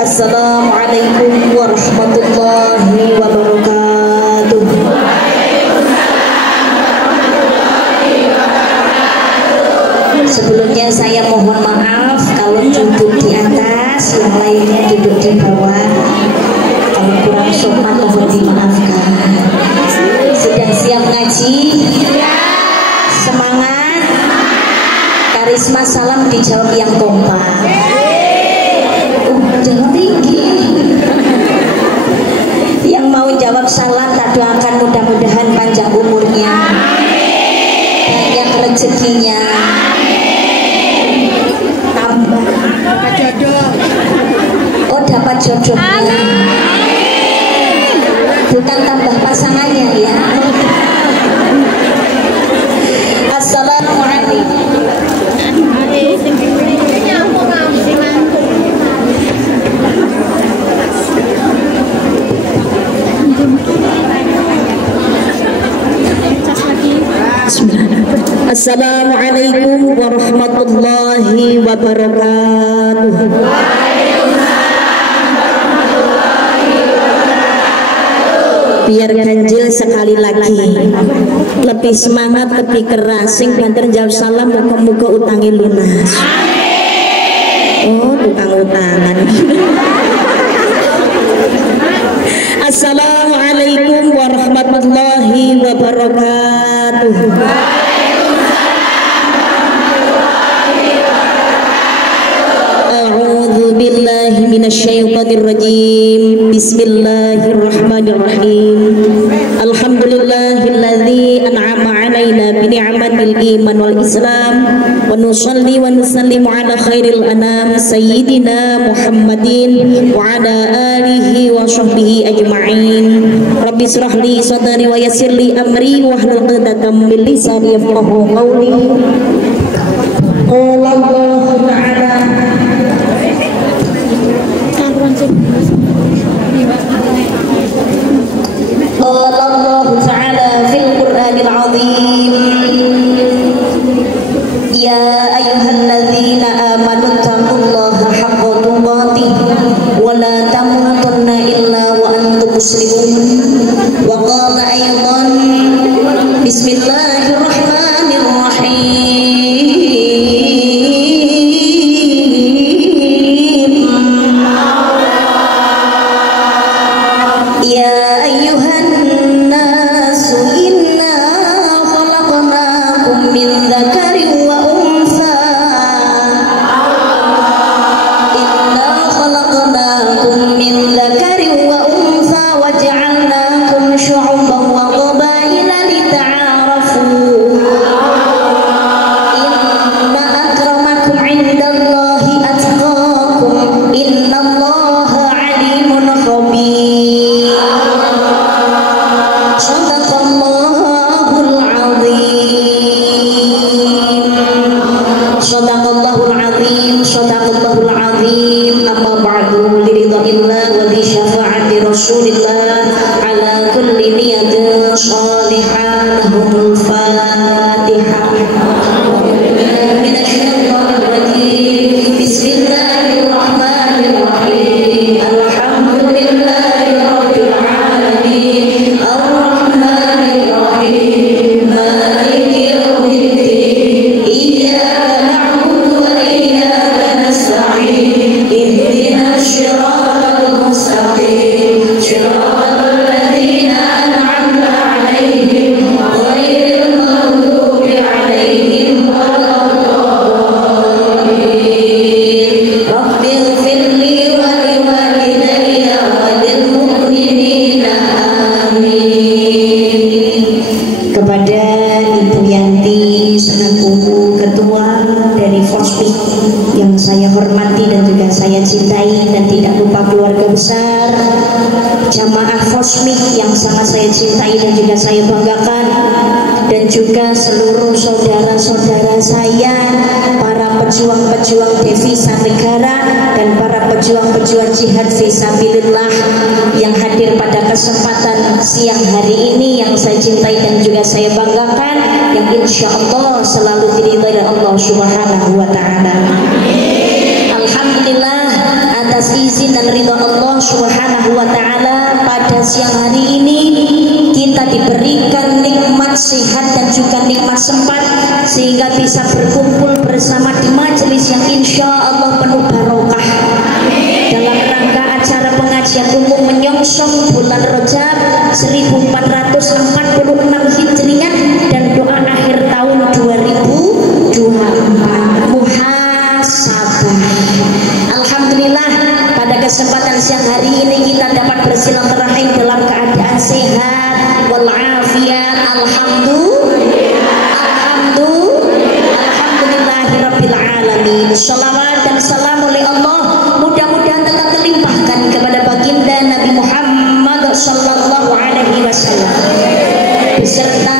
Assalamualaikum warahmatullahi wabarakatuh. Sebelumnya saya mohon maaf kalau duduk di atas, yang lainnya duduk di bawah. Kalau kurang sopan mohon dimaafkan. Sudah siap ngaji? Semangat. Karisma salam dijawab yang kompak. Jangan tinggi. Yang mau jawab salam tak doakan mudah-mudahan panjang umurnya, banyak rezekinya, tambah jodoh. Oh, dapat jodohnya, bukan tambah pasangannya ya. Assalamualaikum. Assalamualaikum warahmatullahi wabarakatuh. Biar ganjil sekali lagi, lebih semangat, lebih keras. Sing banter jawab salam, muka-muka utangi lunas. Oh, tukang utangan. Assalamualaikum warahmatullahi wabarakatuh. A'udzu billahi minasyaitonir rajim. Bismillahirrahmanirrahim. Alhamdulillahilladzi an'ama 'alaina bi ni'matil iman wal islam wa nusalli wa nusallimu 'ala khairil anam sayyidina Muhammadin wa 'ala alihi wa sahbihi ajma'in. Rabbi israh li sadri wa yassir li amri wa hlul 'uqdatam min lisani yafqahu qawli. Qala Allah ta'ala qala Allah ta'ala fil Qur'anil 'azim. Ya ayyuhalladzina amanu taqullaha haqqa tuqatih wa la tamutunna illa wa antum muslimun. Wa qala aydan bismillahirrahmanirrahim. Pejuang devisa negara dan para pejuang-pejuang jihad fisabilillah yang hadir pada kesempatan siang hari ini, yang saya cintai dan juga saya banggakan, yang insya Allah selalu diridhai oleh Allah Subhanahu wa Ta'ala. Alhamdulillah atas atas izin dan ridha Allah Subhanahu wa taala, pada siang hari ini kita diberikan nikmat sehat dan juga nikmat sempat sehingga bisa berkumpul bersama di majelis yang insya Allah penuh barokah dalam rangka acara pengajian umum menyongsong bulan Rajab 1446 Hijriah dan doa akhir tahun 2024 muhasabah. Alhamdulillah, pada kesempatan siang hari ini kita dapat bersilaturahim dalam keadaan sehat walafiat. Alhamdulillahirabbil alamin. Shalawat dan salam oleh Allah mudah-mudahan tetap terlimpahkan kepada baginda Nabi Muhammad sallallahu alaihi wasallam beserta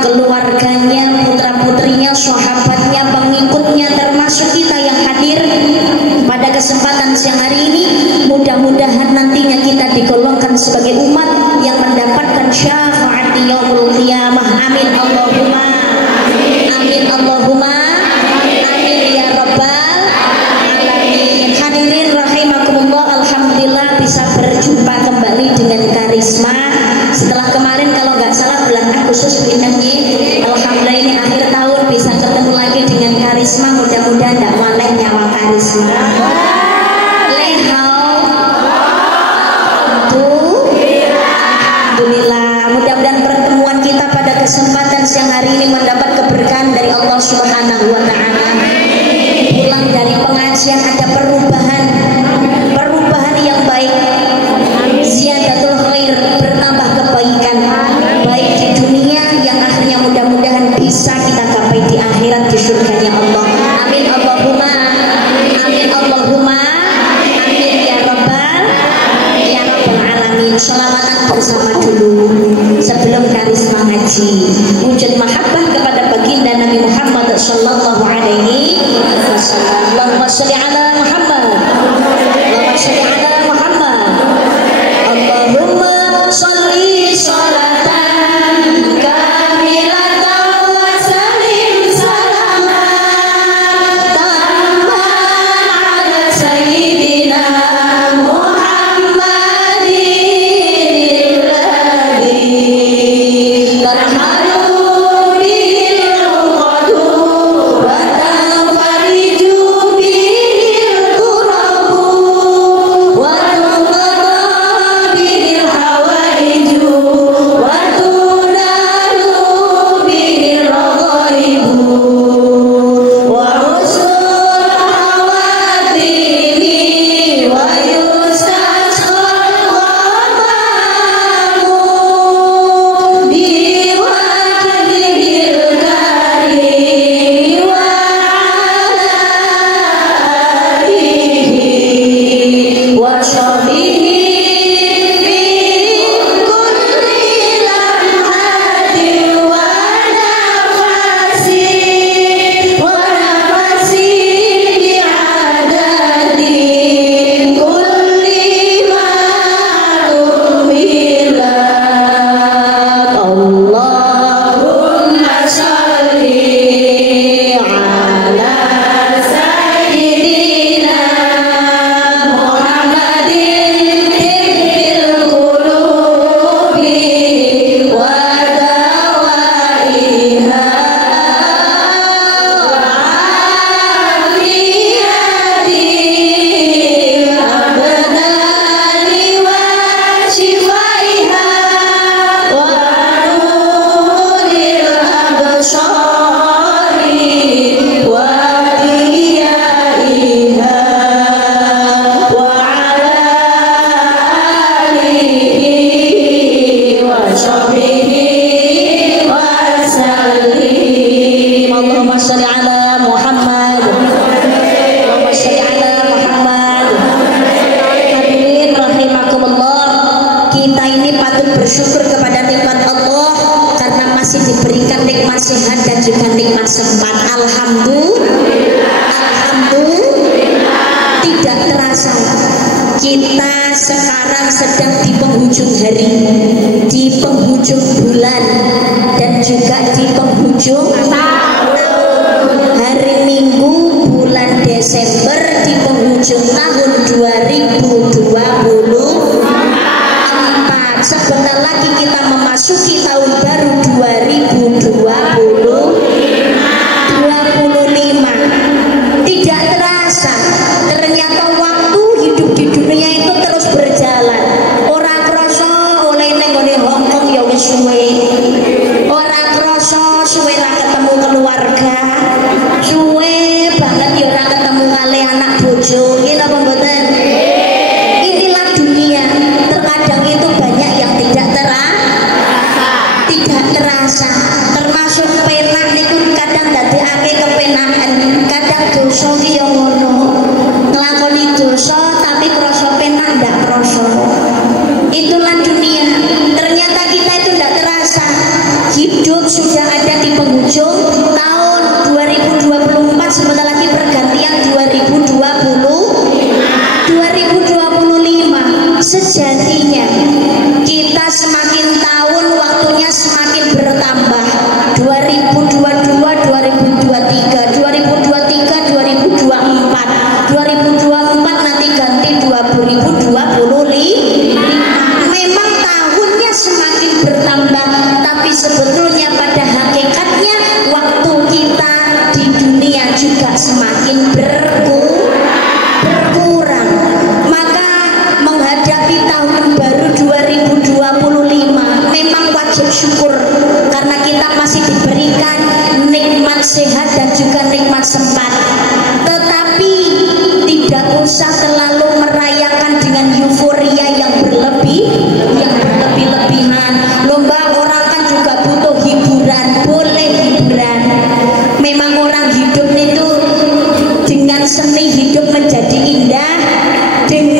keluarganya, putra-putrinya, sahabatnya, pengikutnya, termasuk kita yang hadir pada kesempatan siang hari ini. Mudah-mudahan nantinya kita digolongkan sebagai umat yang mendapatkan syafaat di yaumul qiyamah. Amin Allahumma amin Allahumma amin ya rabbal alamin. Hadirin rahimakumullah, alhamdulillah bisa berjumpa kembali dengan Karisma setelah kemarin kalau nggak salah bulan Agustus pinangnya. Alhamdulillah ini akhir tahun bisa ketemu lagi dengan Karisma. Mudah-mudahan tidak maleh nyawa Karisma. Alhamdulillah, mudah-mudahan pertemuan kita pada kesempatan siang hari ini mendapat keberkahan dari Allah Subhanahu wa taala. Pulang dari pengajian ada perubahan yang baik, ziyadatul khair, bertambah kebaikan baik di dunia yang akhirnya mudah-mudahan bisa kita gapai di akhirat di surganya Allah. Amin Allahumma amin Allahumma amin ya rabbal alamin. Sholawatan bersama dulu sebelum Karisma ngaji. Wujud mahabbah kepada baginda Nabi Muhammad sallallahu alaihi wasallam. Allahumma sholli ala Muhammad, Allahumma sholli ala Muhammad, Allahumma sholli sholatan kamilatan wa sallim salaman tamman ala sayyidina bersyukur kepada nikmat Allah karena masih diberikan nikmat sehat dan juga nikmat sempat. Alhamdulillah, tidak terasa kita sekarang sedang di penghujung hari, di penghujung bulan, dan juga di penghujung tahun. Hari Minggu bulan Desember di penghujung tahun 2024.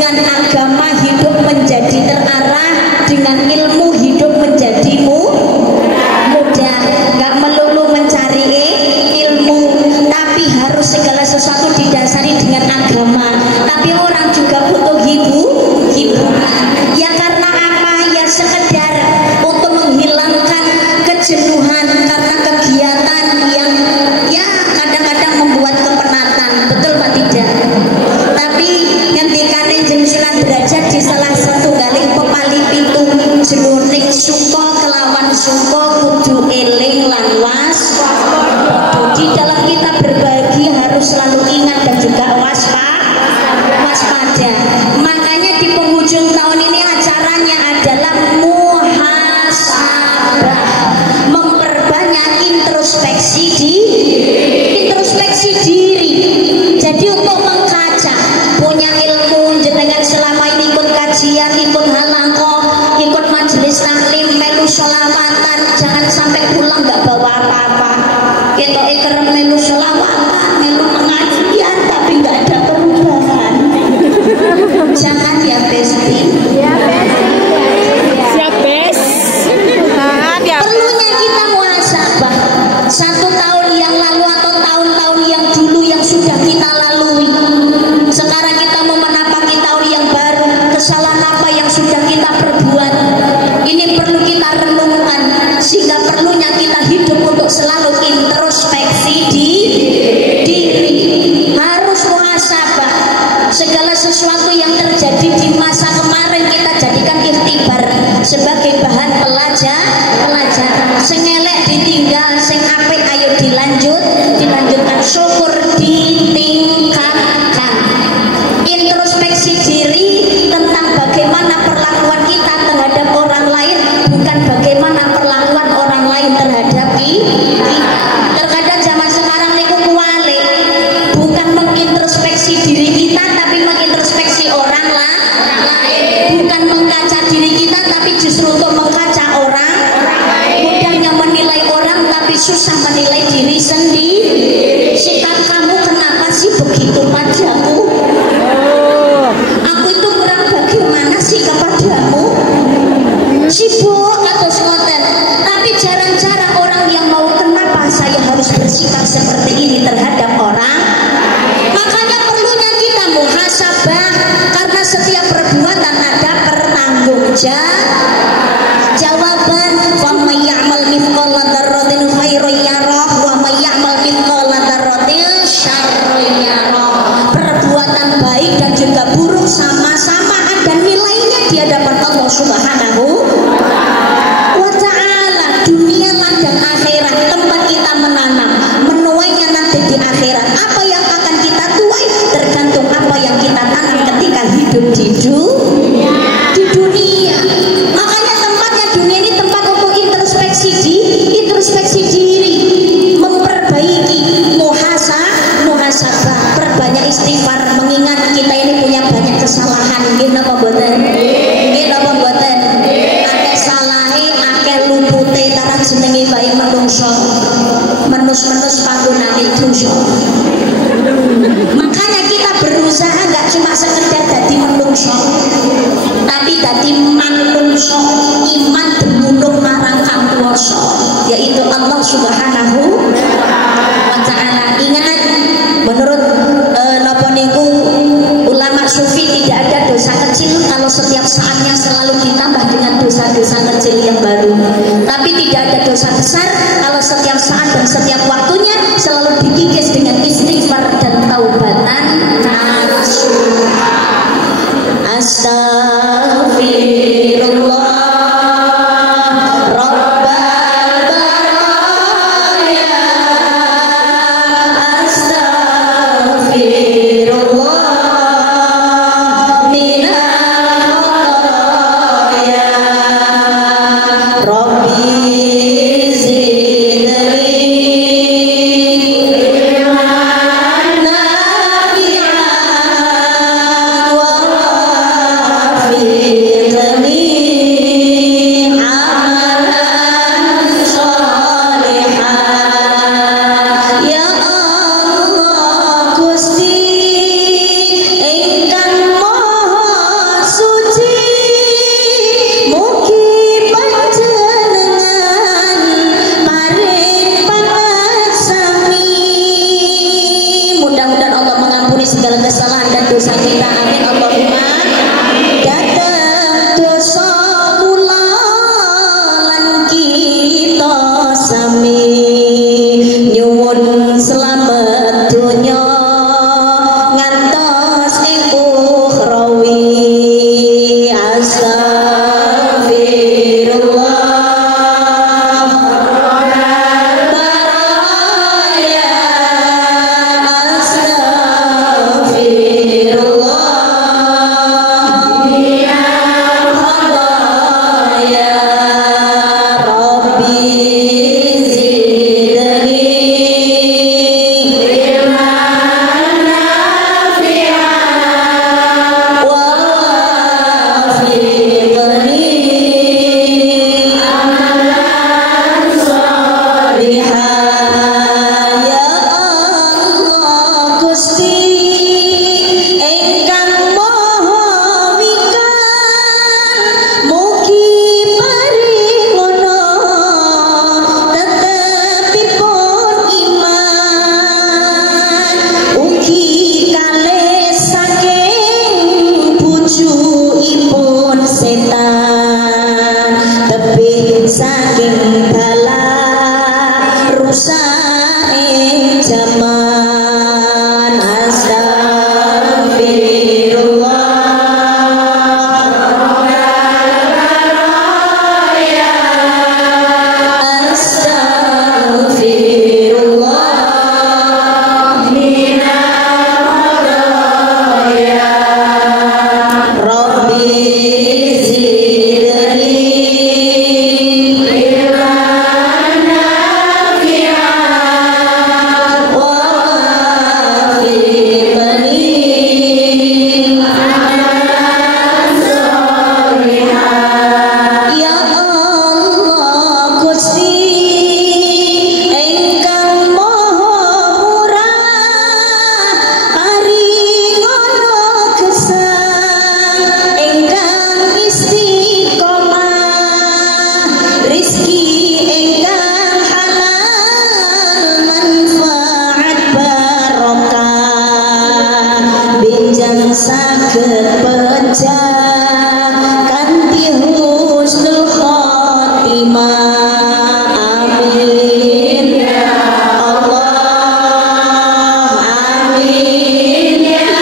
dengan agama hidup menjadi terarah, dengan ilmu hidup menjadi mudah. Nggak melulu mencari ilmu, tapi harus segala sesuatu didasari dengan agama. Tapi orang juga butuh hiburan. Ya karena apa? Ya sekedar untuk menghilangkan kejenuhan karena kegiatan yang ya kadang-kadang membuat kepenatan. Betul Pak tidak? Tapi ngendikane jengsunan derajat di salah satu galing pepali pintu jenuning suka kelawan suka kudu eling lan di dalam kita berbagi harus selalu ingat dan juga waspada. Makanya di penghujung tahun ini acaranya adalah muhasabah, memperbanyak introspeksi diri. Jadi untuk mengkaca, punya ilmu jenengan selama ini ikut kajian, ikut halaqah, ikut majelis taklim, melu sholawatan, jangan sampai pulang nggak bawa apa-apa. Kita kerem melu sholawatan, melu pengajian, tapi nggak ada perubahan. Jangan ya Besti. Siap Bes. Perlunya kita muhasabah 1 tahun yang lalu atau tahun-tahun yang dulu yang sudah kita lalui. Sekarang kita mau menapaki tahun yang baru. Kesalahan apa yang sudah kita perbuat? Ini perlu kita renungkan, sehingga perlunya kita hidup untuk selalu introspeksi diri. Harus muhasabah. Segala sesuatu yang terjadi di masa kemarin kita jadikan ikhtibar sebagai bahan pelajaran. Sing elek ditinggal, sing apik ayo dilanjutkan. Syukur ditingkatkan. Introspeksi diri tentang bagaimana perlakuan kita terhadap orang lain, bukan bagaimana perlakuan orang lain terhadap kita. Terkadang zaman sekarang niku kuwale, bukan mengintrospeksi diri kita tapi mengintrospeksi orang lain. Bukan mengkaca diri kita tapi justru untuk mengkaca orang. Mudahnya menilai orang tapi susah menilai diri sendiri. Sikap kamu kenapa sih begitu padaku? Aku itu kurang bagaimana sih kepadamu? Sibuk atau sekoten. Tapi jarang-jarang orang yang mau kenapa saya harus bersikap seperti ini terhadap orang. Makanya perlunya kita muhasabah, karena setiap perbuatan ada pertanggungjawaban. Wa may ya'mal mithqala dzarratin khairan yarah wa may ya'mal mithqala dzarratin syarran yarah. Perbuatan baik dan juga buruk sama-sama ada nilainya di hadapan Allah Subhanahu wa ta'ala. Dunia dan akhirat tempat kita menanam, menuainya nanti di akhirat. Apa yang akan kita tuai tergantung apa yang kita tanam ketika hidup di dunia. Makanya tempatnya dunia ini tempat untuk introspeksi diri, memperbaiki, muhasabah, perbanyak istighfar, mengingat kita ini punya banyak kesalahan. Nggih napa mboten? Akeh salahe, akeh lupute tarang jenenge bae menungso. Menus panggonane dosa. Makanya kita berusaha nggak cuma sekedar dadi menungso, tapi dadi manungso iman dumunung marang Kang Kuwasa, yaitu Allah Subhanahu wa ta'ala. Ingat, menurut napa niku ulama sufi tidak ada dosa kecil kalau setiap saatnya selalu ditambah dengan dosa-dosa kecil yang baru. Tapi tidak ada dosa besar kalau setiap saat dan setiap waktunya selalu dikikis dengan istighfar dan taubatan nasuha. Astaghfirullah Rabbal baraya. Astaghfirullah minal khataya. Rabbi zidni ilman nafi'an wa wajah kanthi husnul khotimah. Amin ya Allah, amin ya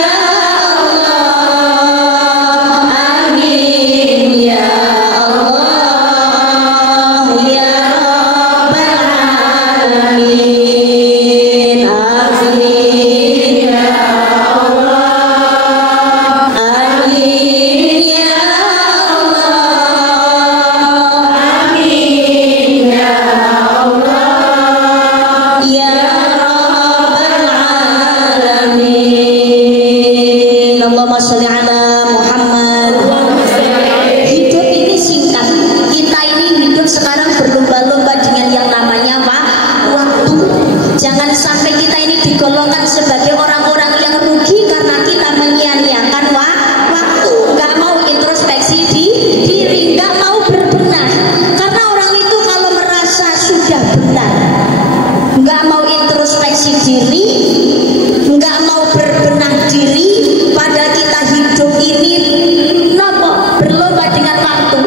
Allah, amin ya Allah ya Rabbal alamin. Amin ya Allah, amin ya Allah, amin ya Allah ya Rabbal alamin. Allahumma sholli ala Muhammad. Hidup ini singkat. Kita ini hidup sekarang berlomba-lomba dengan yang namanya waktu. Jangan sampai kita ini digolongkan sebagai orang-orang yang rugi karena kita menyia-nyiakan waktu. Gak mau introspeksi diri, gak mau berbenah. Karena orang itu kalau merasa sudah benar, gak mau introspeksi diri, gak mau berbenah diri. Pada kita hidup ini nopo berlomba dengan waktu.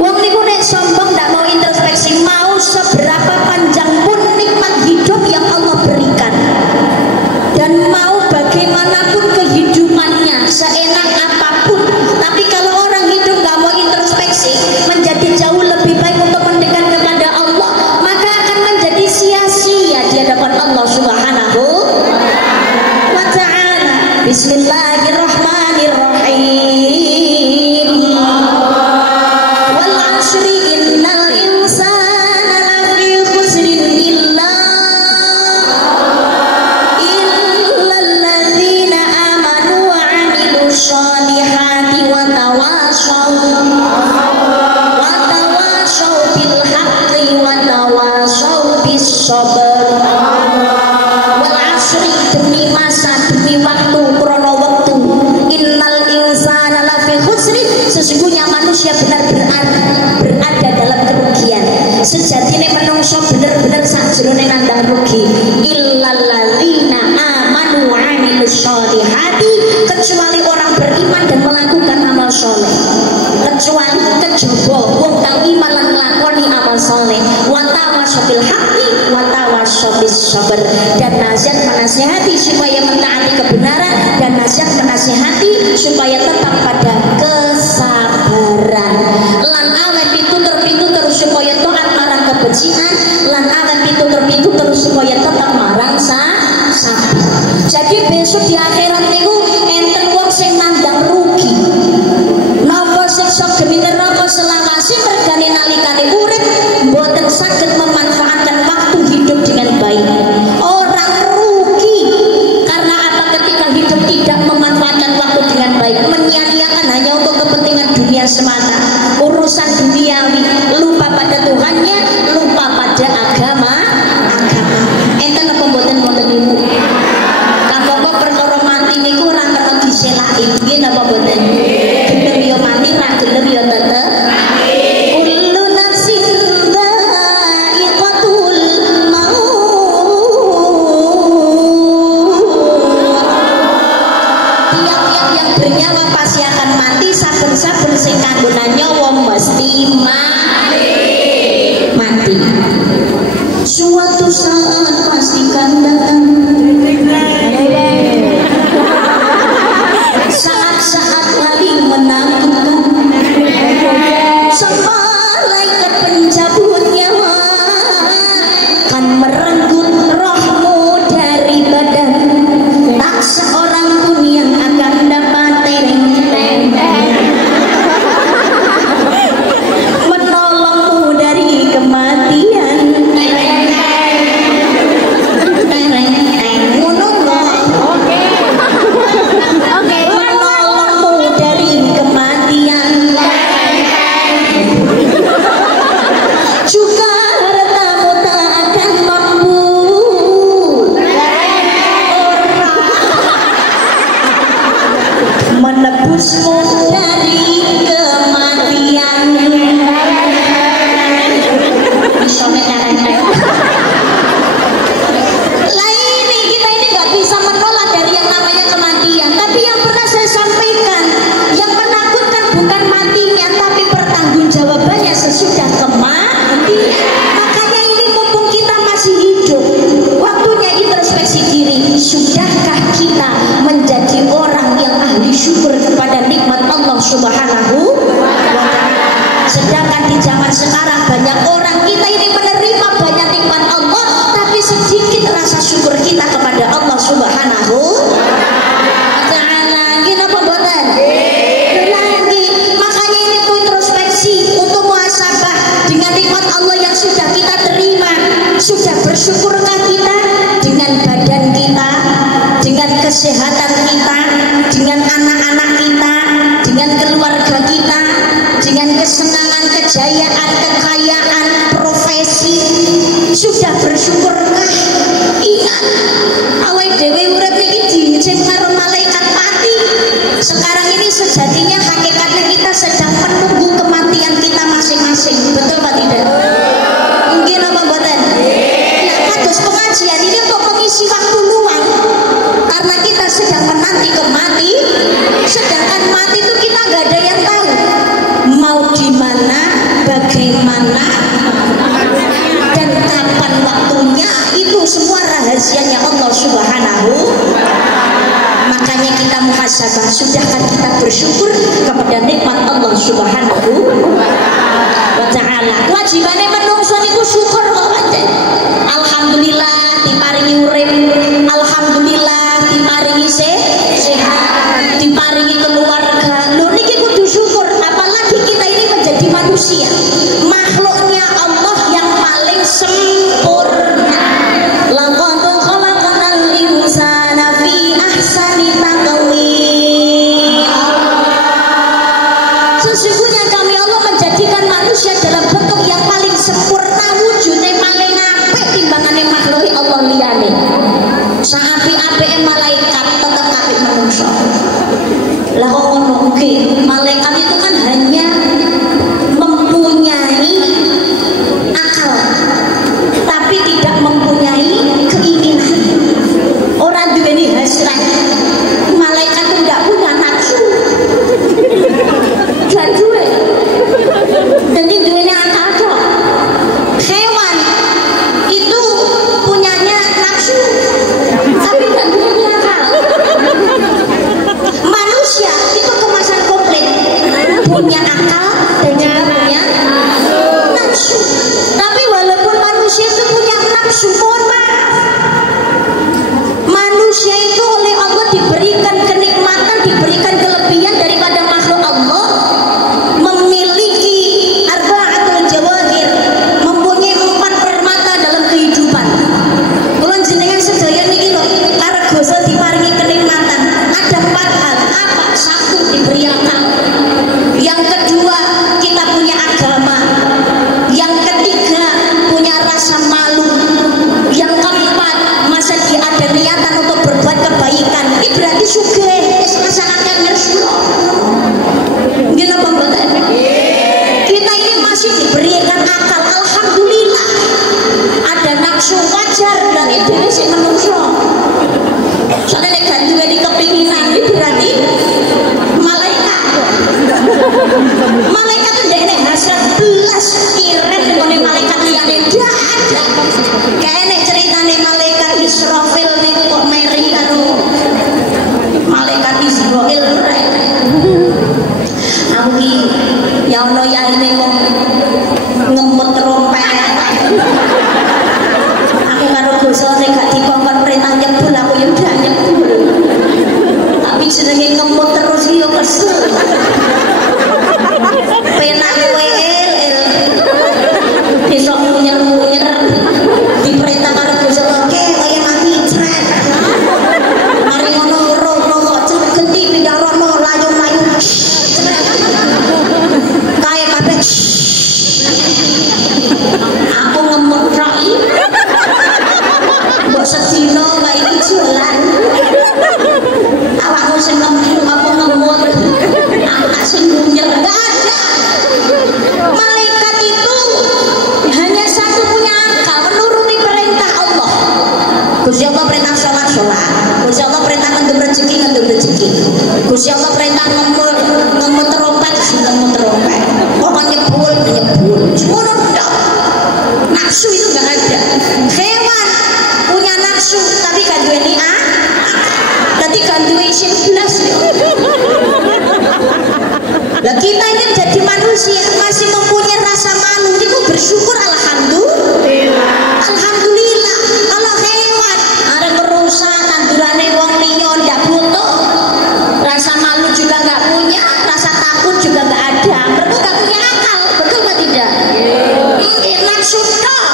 Wong niku nek sombong ndak mau introspeksi, mau seberapa panjang pun nikmat hidup yang Allah berikan, dan mau bagaimanapun kehidupannya, seenak apapun. Tapi kalau orang hidup nggak mau introspeksi, menjadi jauh lebih baik untuk mendekat kepada Allah, maka akan menjadi sia-sia di hadapan Allah Subhanahu wa ta'ala. Bismillahirrahmanirrahim. Wal 'ashri innal insana lafi khusrin illal ladzina amanu wa 'amilus sholihati wa tawashaw bil haqqi wa tawashaw bis sabr. Wal 'ashri, demi masa, demi waktu, krono waktu. Innal insana lafi khusrin, sesungguhnya manusia benar-benar berada dalam kerugian. Sejatine menungso bener-bener sajrone nandang rugi. Illal ladzina amanu wa 'amilus sholihati, kecuali orang beriman dan melakukan amal soleh. Kecuali kejaba wong kang iman lan nglakoni amal soleh. Wa tawassaw bil haqqi wa tawassaw bis sabr, dan nasihat menasihati supaya mentaati kebenaran, dan nasihat menasihati supaya tetap pada kesabaran. Lan awet pitutur supaya taat marang kebencian, lan awet pitutur supaya tetap marang sabar. Jadi besok di akhirat niku enten wong sing nandang rugi. Napa siksa geni neraka selawase mergane nalikane urip mboten saged memanfaatkan waktu hidup dengan baik. Orang rugi karena apa? Ketika hidup tidak memanfaatkan waktu dengan baik, menyia-nyiakan hanya untuk kepentingan dunia semata, urusan duniawi, lupa pada Tuhannya, lupa pada agama. Enten apa mboten wonten niku? Kamangka perkara mati niku ora kena diselaki, nggih napa mboten? Gelem yo mati, ra gelem yo tetep. Kullu nafsin dha'iqatul maut. Tiap-tiap yang bernyawa pasti akan mati. Saben-saben sing kanggonan nyawa mesti mati. Suatu saat pasti kan datang saat-saat paling menakutkan, malaikat pencabut nyawa kan merenggut rohmu dari badan. Tak seorang pun yang akan dapat menolak Subhanahu wa ta'ala. Sedangkan di zaman sekarang banyak orang, kita ini menerima banyak nikmat Allah, tapi sedikit rasa syukur kita kepada Allah Subhanahu wa ta'ala. Kenapa mboten? Lagi makanya ini pun introspeksi untuk muhasabah dengan nikmat Allah yang sudah kita terima. Sudah bersyukurkah kita dengan badan kita, dengan kesehatan kita, dengan anak-anak kita, dengan keluarga kita, dengan kesenangan, kejayaan, kekayaan, profesi? Sudah bersyukurkah? Ingat, awake dhewe urip niki diijen karo malaikat mati. Sekarang ini sejatinya hakikatnya kita sedang menunggu kematian kita masing-masing. Betul Pak tidak? Mungkin apa mboten? Nah, kados pengajian ini untuk mengisi waktu luang karena kita sedang menanti kemati. Sedangkan mati itu kita nggak ada yang tahu mau di mana, bagaimana, dan kapan waktunya. Itu semua rahasianya Allah Subhanahu. Makanya kita muhasabah, sudahkah kita bersyukur kepada nikmat Allah Subhanahu wa ta'ala. Kewajibannya menungso niku syukur kok pancen. Alhamdulillah diparingi urip, alhamdulillah diparingi sehat, diparingi keluarga. Lho niki kudu syukur, apalagi kita ini menjadi manusia, makhluknya Allah yang paling sempurna. Laqad khalaqnal insana fi ahsani taqwim. Sesungguhnya kami Allah menjadikan manusia dalam bentuk yang paling sempurna, wujudnya paling apik timbangane makhluk Allah liyane. Saapi-apike malaikat tetep apik manusia. Lah kok ngono nggih, malaikat itu kan hanya mempunyai akal, tapi tidak mempunyai keinginan. Orang duweni hasrat. Malaikat itu tidak punya nafsu. Gak duwe. Jadi duweni akal kok. Hewan itu punyanya nafsu, tapi gak duweni akal. Manusia itu kemasan komplit, punya akal dan juga punya nafsu. Tapi walaupun manusia itu punya nafsu, mohon maaf, manusia itu oleh Allah diberikan kenikmatan, diberikan kelebihan daripada makhluk Allah, memiliki arba'atul jawahir, mempunyai 4 permata dalam kehidupan. Kula jenengan sedaya niki lho, karegoso diparingi kenikmatan. Ada 4 hal. Apa? 1, diberi akal. Yang kedua, kita punya agama. Yang ketiga, punya rasa malu. Yang keempat, masa dia ada niatan untuk berbuat kebaikan. Ini berarti sugih, masyarakat Rasulullah. Gila pembuatan. Kita ini masih diberikan akal, alhamdulillah. Ada nafsu, wajar dan itu sih manusia. Soalnya nek juga di kepinginan ini berarti malaikat. Malaikat itu ndek nek hasrat belas irit ngene malaikat liyane ndak ada. Kayak nek ceritane malaikat Israfil niku kok meri karo malaikat Israil. Aku ki ya ono yaine wong ngemut trompet. Aku karo gosone gak dikongkon perintah nyebul, aku ya udah nyebul. Tapi jenenge ngemut terus yo kesel. Penak kowe el. Besok munyer-munyer diperintah karo gosone oke kaya mati jret. Mari ngono roh genti pindah rono layu-layu. Kaya kabeh Lah kita ini jadi manusia masih mempunyai rasa malu, itu bersyukur alhamdulillah. Alhamdulillah. Kalau hewan ada merusak tandurane wong liya ndak butuh. Rasa malu juga nggak punya, rasa takut juga nggak ada. Mereka nggak punya akal, betul nggak tidak? Enak sudah.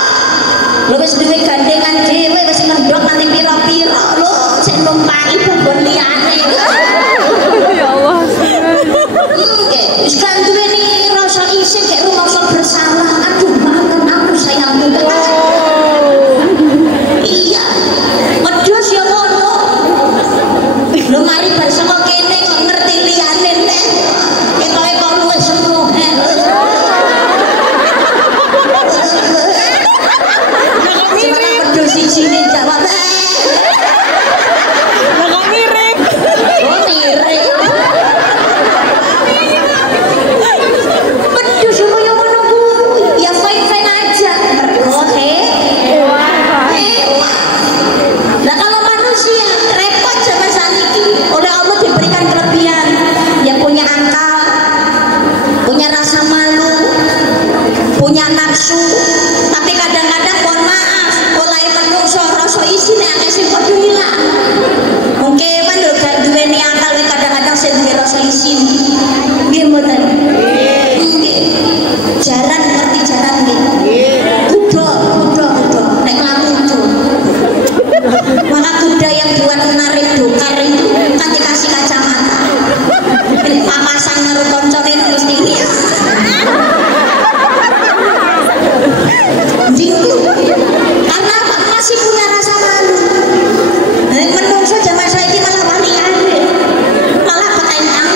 Lo wis duwe gandengan dhewe wis mendok nanti pira-pira lo sing numpai bobon liyane. Ya Allah. Wis kan duweni rasa isin kayak rumangsa bersalah. Aduh, maafkan aku sayangku. Iya. Wedhus ya ngono. Lho mari bar saka kene kok ngerti liyane teh. Ketoke kok luwih sepuh. Wedhus siji jawab. Kok mirip. Oh, mirip. Pedus yo koyo ngono kuwi. Ya fine-fine aja. Mergo Nah kalau manusia repot zaman saniki. Oleh Allah diberikan kelebihan. Ya punya akal, punya rasa malu, punya nafsu. Tapi kadang-kadang mohon maaf, mulai menungso rasa isine akeh sing padha ilang. Mungkin kan lho gak duweni akal kadang-kadang sing duwe rasa isin. Nggih mboten? Nggih. Jaran ngerti jaran nggih. Kuda. Nek lamucu. Maka kuda yang buat menarik dokar itu kan dikasih kacamata. Ini papasan karo koncone mesti ya. Gitu. Karena apa? Masih punya rasa malu. Menungso zaman saiki malah walian. Malah petentang.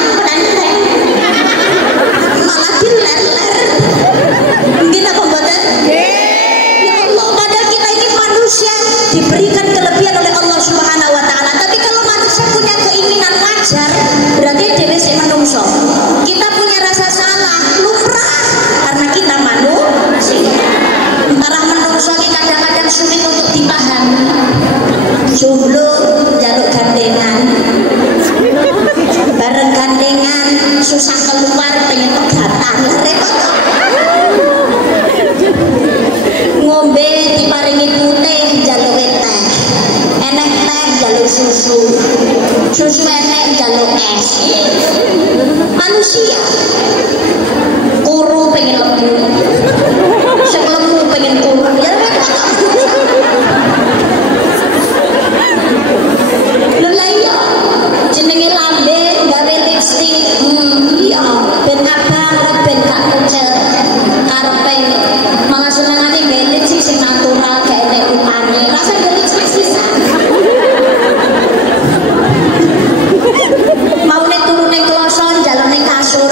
Malah diler-ler. Mungkin apa mboten? Ya Allah, padahal kita ini manusia diberikan kelebihan oleh Allah Subhanahu wa taala. Tapi kalau manusia punya keinginan wajar, berarti dhewe sing menungso. Kita punya rasa salah, lumrah karena kita manusia. Antara menungso ini kadang-kadang sulit untuk dipahami. Jomblo jaluk gandengan. Bareng gandengan susah keluar pengen pegatan. Repot. Ngombe diparingi putih jaluk teh. Enek teh jaluk susu. Susu enek jaluk es. Manusia kuru pengen lemu. Sing lemu pengen kuru. Ya repot. Lho lah iya jenenge lambe gawe lipstik. Iya ben abang ben gak kucel karepe malah senengane gawe lipstik sing natural gak enek upane. Rasa gawe lipstik sisan. Maune turu ning kloso njaluk ning kasur.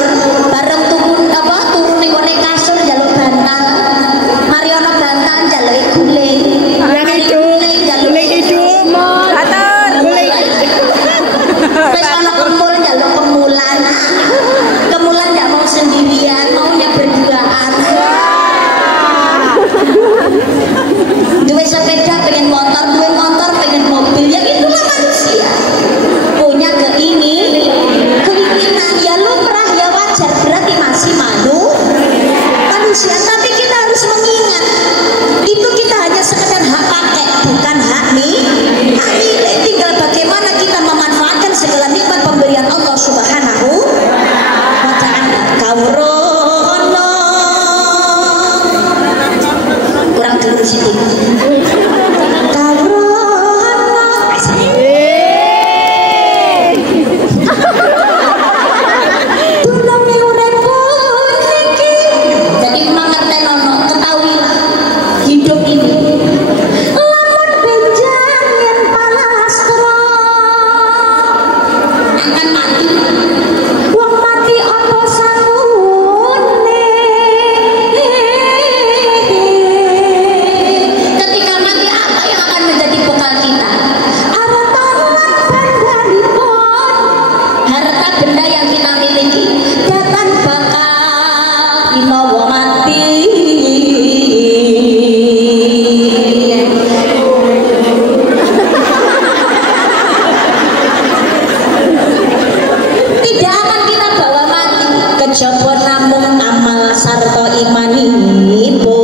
Coba namung amal sarta imanipun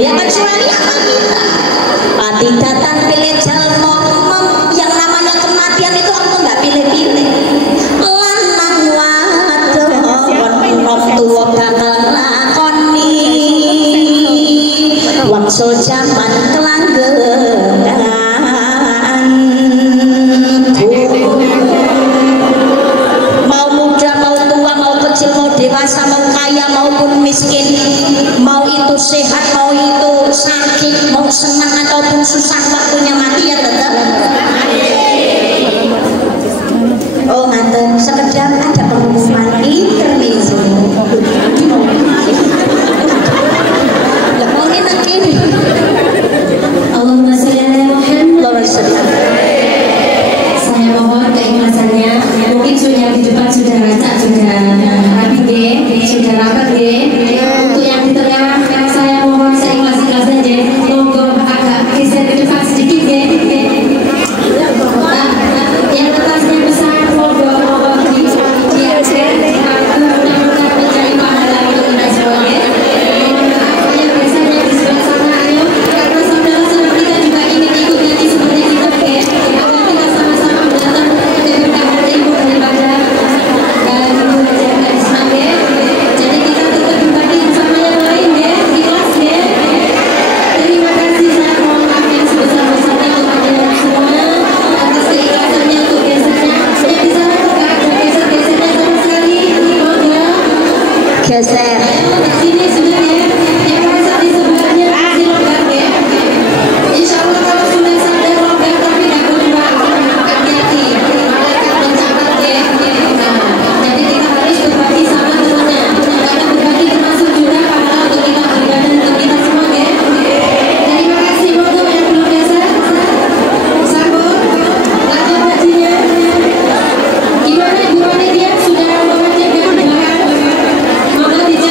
ya kecuali amal kita tidak pilih jalma yang namanya kematian itu Allah nggak pilih-pilih lanang wadon nom tua bakal lakoni wangsul jaman kelanggengan mau muda mau tua mau kecil mau dewasa mau kaya maupun miskin mau itu sehat mau itu sakit mau senang ataupun susah waktunya mati ya tetap oh ngaten sekedar ada pengumuman intermezzo lah mau ini Allahumma sholli ala Muhammad. Saya mohon keikhlasannya. Mungkin sudah di depan sudah rasa sudah rapi deh, sudah rapat deh. Untuk yang di tengah saya mohon seikhlas-ikhlasnya aja. Monggo agak geser ke depan sedikit deh. Yang atasnya besar monggo di akhir aku mudah-mudahan mencari pahala untuk kita semuanya. Mohon maaf yang biasanya di sebelah sana ayo karena saudara-saudara kita juga ingin ikut nyanyi seperti kita oke. Agar kita sama-sama datang ke depan ibu daripada ibu menjaga Islam ya. Jadi kita tetap berbagi sama yang lain ya, ikhlas ya. Terima kasih, saya mohon maaf yang sebesar-besarnya kepada semua atas keikhlasannya untuk biasanya. Yang di sana kok gak ada geser-gesernya sama sekali. Monggo. geser Ayo di sini sudah ya. Yang merasa di sebelahnya masih longgar ya. Insya Allah kalau sudah sadar longgar tapi nggak berubah. Hati-hati. Malaikat mencatat ya. Nah, jadi kita harus berbagi sama temannya. Karena berbagi termasuk juga pahala untuk kita beribadah untuk kita semua ya. Terima kasih monggo yang belum geser. Sambung. Lanjut bajunya. Gimana Ibu Panitia sudah mengecek yang di belakang? Monggo dicek.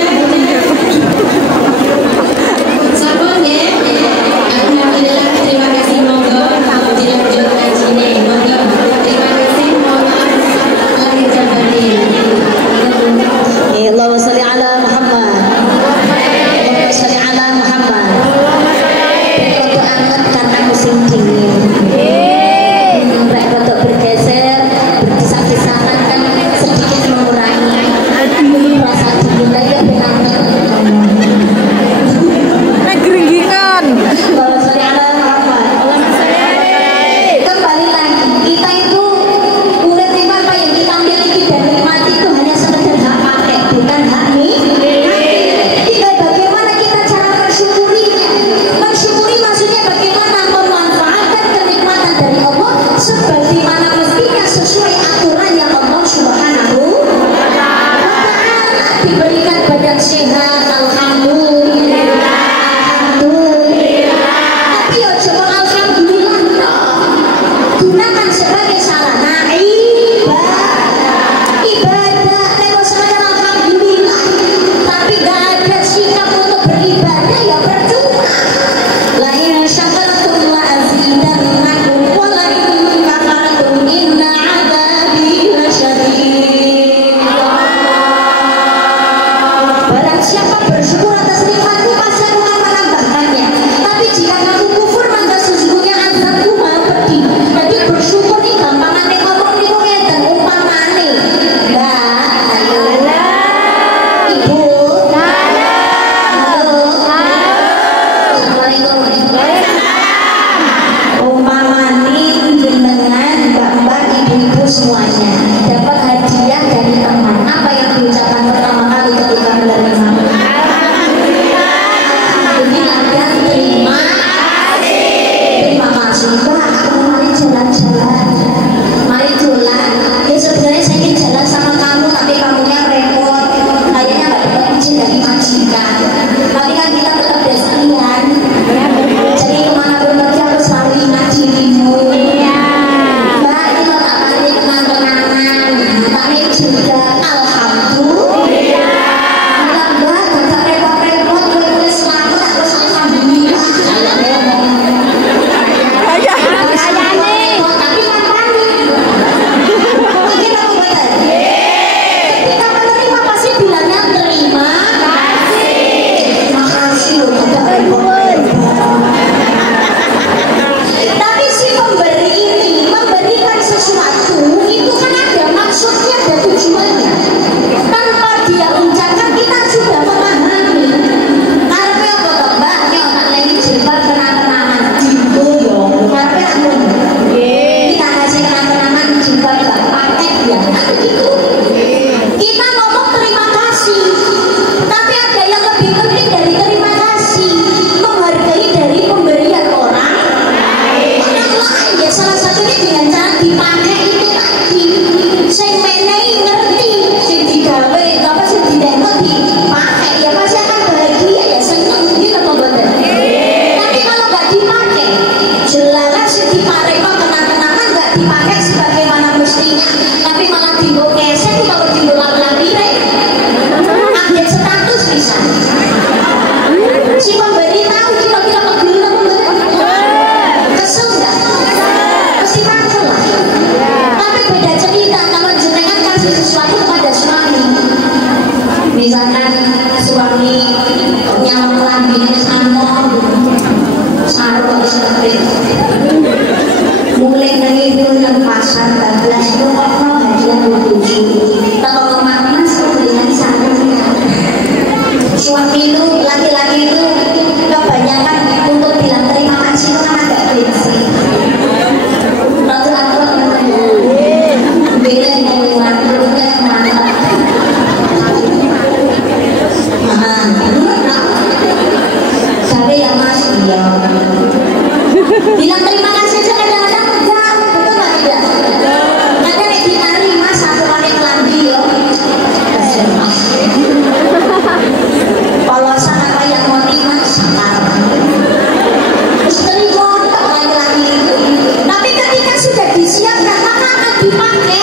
dipakai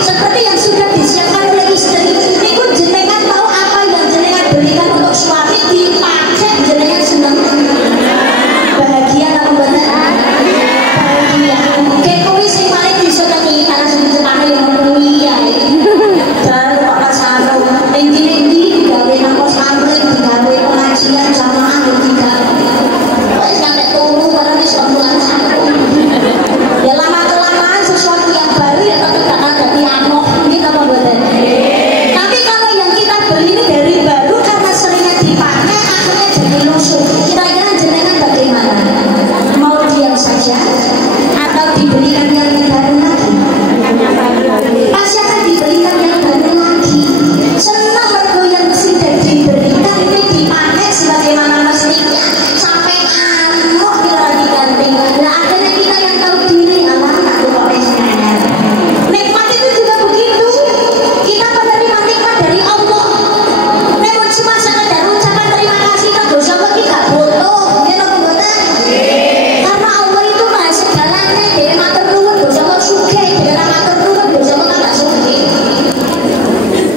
seperti yang sudah disiapkan oleh istri. Niku jenengan tahu apa yang jenengan berikan untuk suami dipakai jenengan seneng. Bahagia apa bener? Bahagia. Kayak kowe sing paling bisa nyanyi karena sing cepane yang ngono iya. Jalan kok pasaro. Ning-ning gawe nang pos amrek digawe pengajian jamaah juga. Wis sampe turu bareng wis ombolan satu. Ya lama-kelamaan sesuatu yang baru ya tetap akan jadi amok gitu apa betul? Tapi kalau yang kita beli ini dari baru karena seringnya dipakai akhirnya jadi lusuh. Kira-kira jenengan bagaimana? Mau diam saja atau dibelikan yang baru lagi? Pasti akan dibelikan yang baru lagi. Senang mergo yang sudah diberikan ini dipakai sebagaimana mestinya sampai amok kita diganti. Nah akhirnya kita yang tahu diri nikmat itu juga begitu. Kita menerima nikmat dari Allah. Namun cuma sekedar ucapan terima kasih kan dosa kita butuh. Ya betul. Karena Allah itu maha segalanya. Dia matur nuwun dosa suge. Dia matur nuwun dosa tak suge.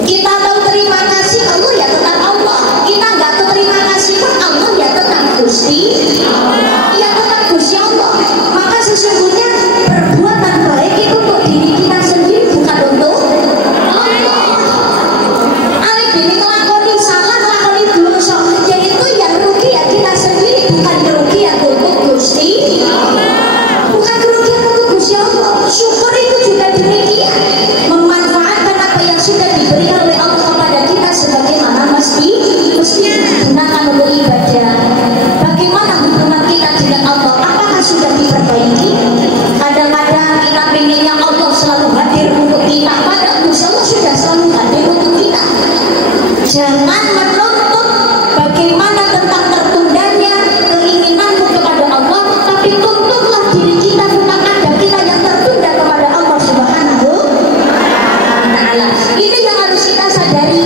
Kita tahu terima kasih Allah ya tetap Allah. Kita nggak tahu terima kasih pun Allah ya tetap Gusti. Ya tetap Gusti Allah. Maka sesungguhnya perbuatan baik itu untuk diri kita sendiri bukan untuk Allah. Awet dene nglakoni salah, nglakoni dosa, yaitu yang rugi ya kita sendiri, bukan kerugian untuk Gusti. Bukan kerugian untuk Gusti Allah. Syukur itu juga demikian, memanfaatkan apa yang sudah diberikan oleh Allah kepada kita sebagaimana mestinya digunakan untuk ibadah. Bagaimana hubungan kita dengan Allah? Apakah sudah diperbaiki? Kadang-kadang kita pengennya Allah selalu hadir untuk kita, padahal Gusti Allah sudah selalu hadir untuk kita. Jangan menuntut bagaimana tentang tertundanya keinginanmu kepada Allah, tapi tuntutlah diri kita tentang ada kita yang tertunda kepada Allah Subhanahu wa Ta'ala. Ini yang harus kita sadari.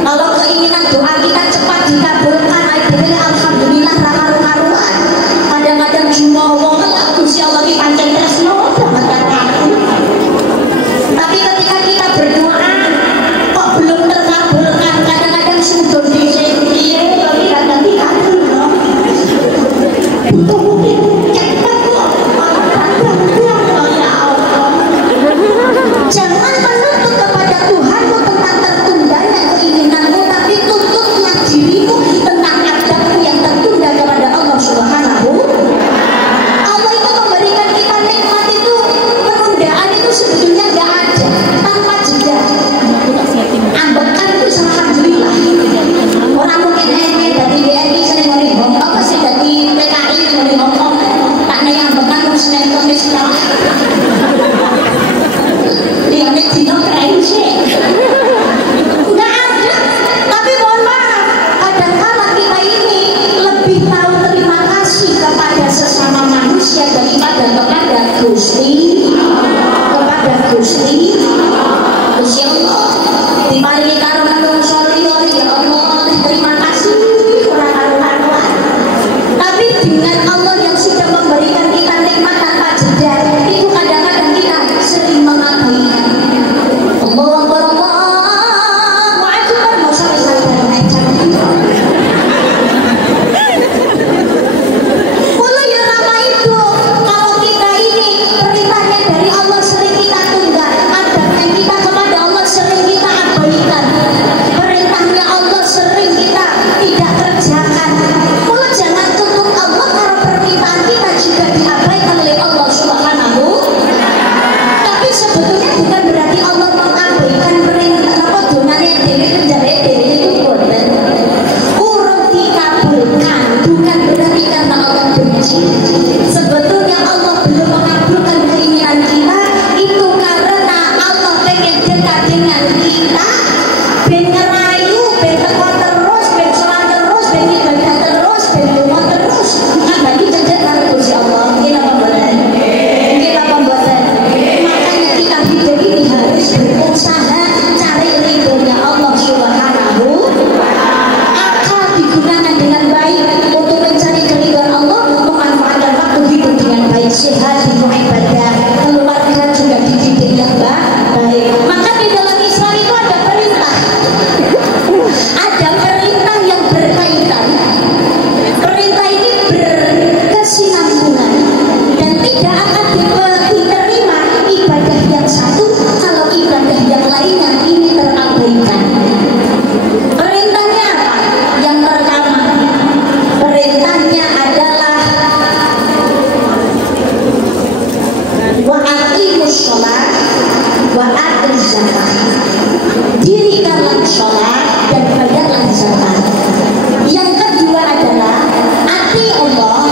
Kalau keinginan doa kita cepat dikabulkan, alhamdulillah karu-karuan. Kadang-kadang jumawa Gusti Allah ki pancen tresno banget karo. Tapi ketika kita berdoa kok belum terkabulkan, kadang-kadang sudah dhisik piye tapi kadang dikabul. Butuh mungkin cepat kok. Jangan menuntut kepada Tuhanmu tentang tertundanya keinginanmu, tapi tuntutlah dirimu tentang adabmu yang tertunda kepada Allah Subhanahu. Allah itu memberikan kita nikmat itu, penundaan itu sebetulnya nggak ada tanpa jeda. Ambekan itu alhamdulillah. Orang mungkin dari BRI sering ngomong Hongkong, apa sih dari PKI ngomong Hongkong, tak nih ambekan terus nih kemis lah. Lihat dino keren sih. Nggak ada. Tapi mohon maaf, kadang-kala kita ini lebih tahu terima kasih kepada sesama manusia daripada kepada Gusti. Kepada Gusti Allah. Diparingi karo manungsa liya ya Allah, terima kasih ora karu-karuan. Tapi dengan Allah yang sudah memberikan kita nikmat tanpa jeda, itu kadang-kadang kita sering mengabaikan. Allahu Akbar, Allahu Akbar, mau sampai aja. Mulai ya nama itu, kalau kita ini perintahnya dari Allah sering kita tunda. sholat dan bayarlah zakat. Yang kedua adalah ati Allah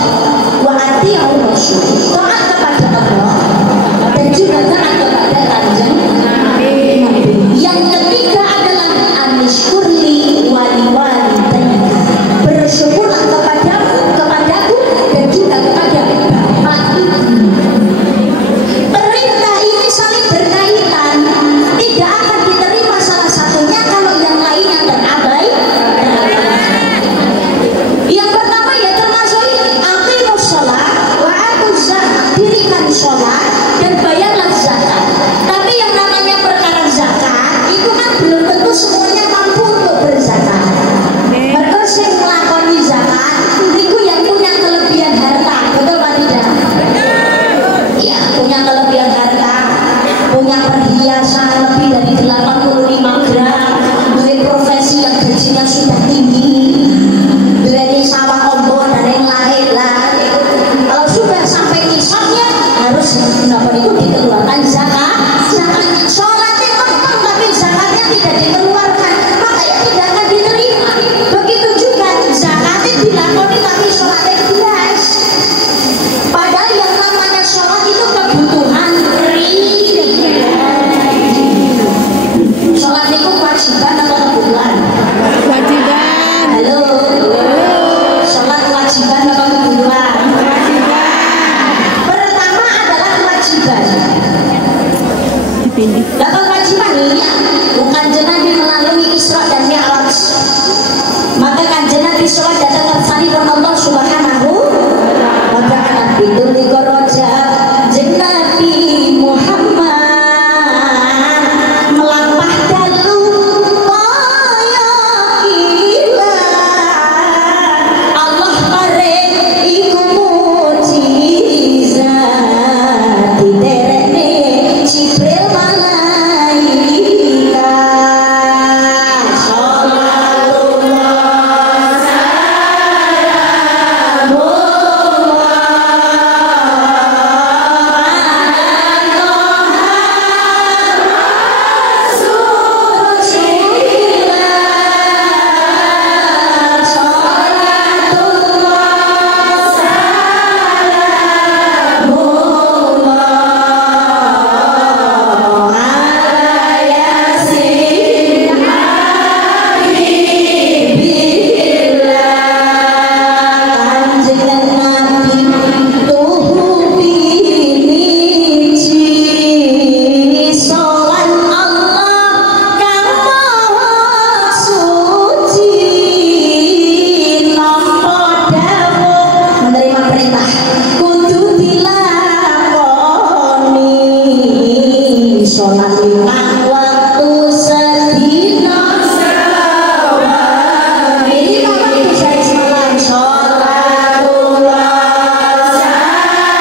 wa ati Rasul, taat kepada Allah dan juga taat kepada Kanjeng Nabi. Yang ketiga adalah anishkurli wali walidayka, bersyukurlah kepadaku dan juga kepada bapak ibu. Perintah ini saling berkaitan, tidak akan diterima salah satunya kalau yang lainnya terabaikan. Yang pertama ya termasuk ini, aqimus sholat wa atuz zakat, dirikan sholat dan bayarlah zakat. Tapi yang namanya perkara zakat itu kan belum tentu semuanya mampu untuk berzakat. Mereka yang melakoni zakat itu yang punya kelebihan harta, betul apa tidak? Ya, punya kelebihan harta, punya perhiasan lebih dari 85 gram, punya profesi yang gajinya sudah tinggi, punya sawah ombok dan yang lain lah. Kalau sudah sampai nisabnya harus dapat itu dikeluarkan zakat. Zakatnya sholatnya penting tapi zakatnya tidak dikeluarkan, makanya tidak akan diterima. Begitu juga zakatnya dilakoni tapi sholatnya bias. Padahal yang namanya sholat itu kebutuhan sholat itu kewajiban atau kebutuhan? Kewajiban. Halo, sholat kewajiban atau kebutuhan? Pertama adalah kewajiban. Dipilih. Nah, kewajiban ini bukan Nabi melalui Isra dan Mi'raj. Maka kanjeng Nabi sholat datang tersanipun Allah Subhanahu wa ta'ala bidul dikoroja jeng Nabi Muhammad melampah dalu kaya gila. Allah paring iku mujizat diterekne Jibril malaikat. Sholatullah sholat lima waktu sedina ini apa bisa semalam sholatullah salamullah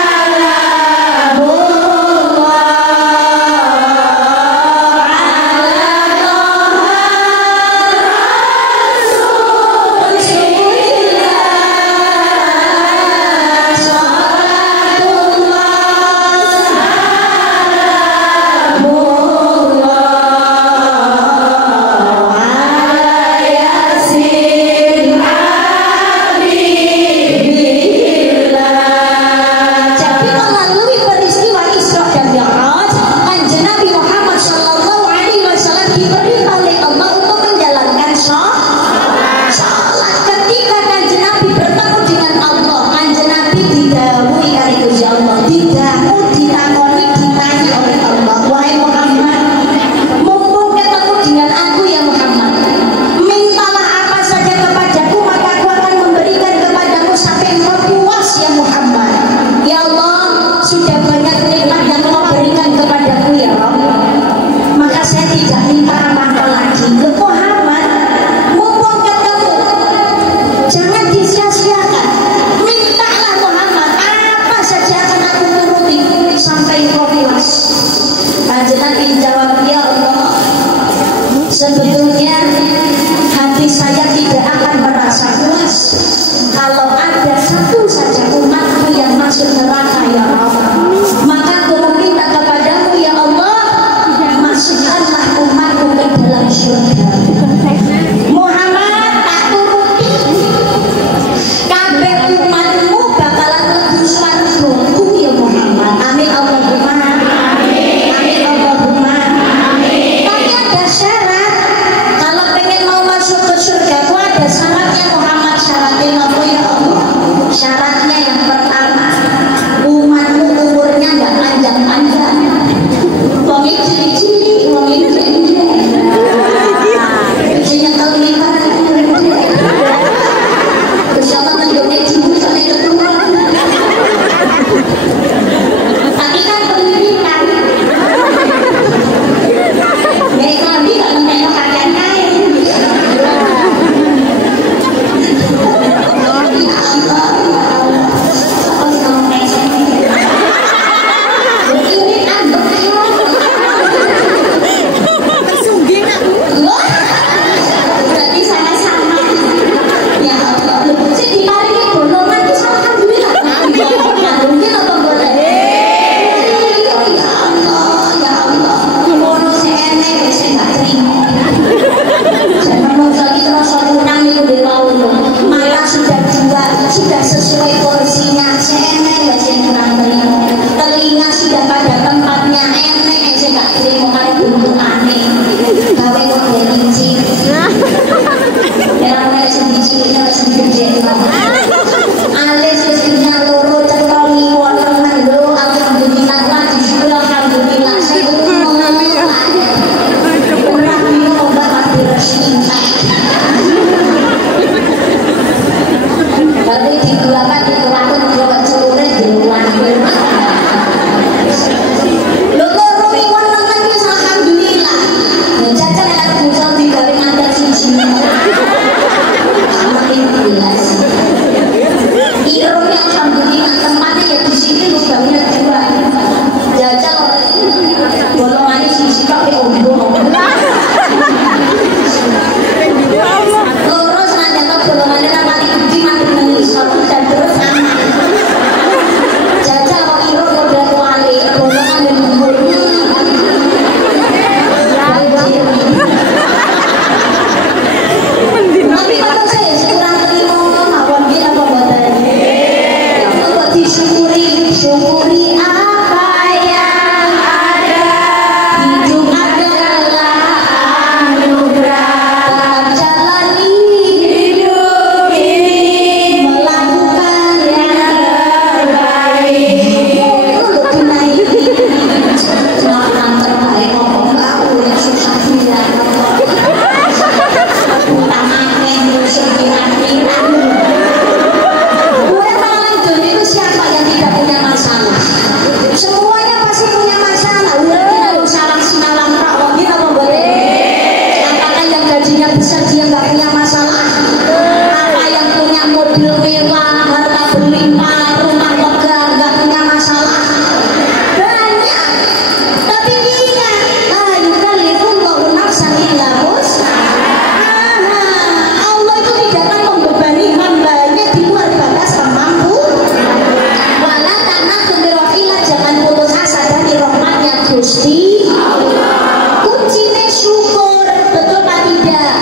Gusti Allah. Kuncinya syukur, betul apa tidak?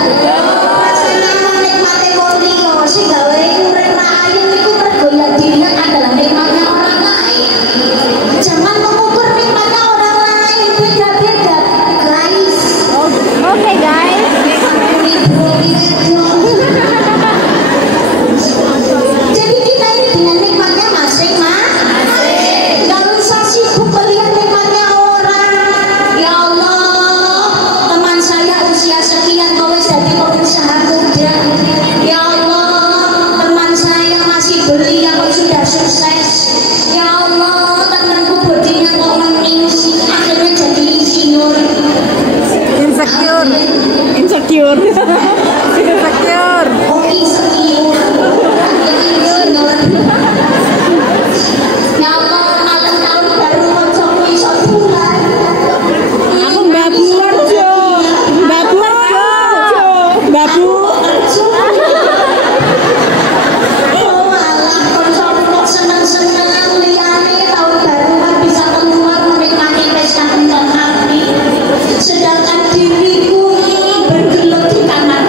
Rasanya emang nikmatnya wong liya sing gawe urip ra ayu iku mergo ya dilihat adalah nikmatnya orang lain. Jangan mengukur nikmatnya orang lain, beda-beda guys. Oke guys. Jadi kita ini dengan nikmatnya masing-masing. Gak usah sibuk melihat nikmatnya orang. Ya Allah, teman saya usia sekian kok wis dadi pengusaha muda. Ya Allah, teman saya masih belia kok sudah sukses. Ya Allah, temanku bodinya kok menings akhirnya jadi insinyur. Insecure. Insecure. Insecure. Oh insecure. Ya Allah, malam tahun baru koncoku iso bulan. Aku babu aja. Babu aja. Babu. Oh alah, koncoku kok seneng-seneng liyane tahun baru kan bisa keluar menikmati pesta kembang api. Sedangkan diriku bergelut di kamar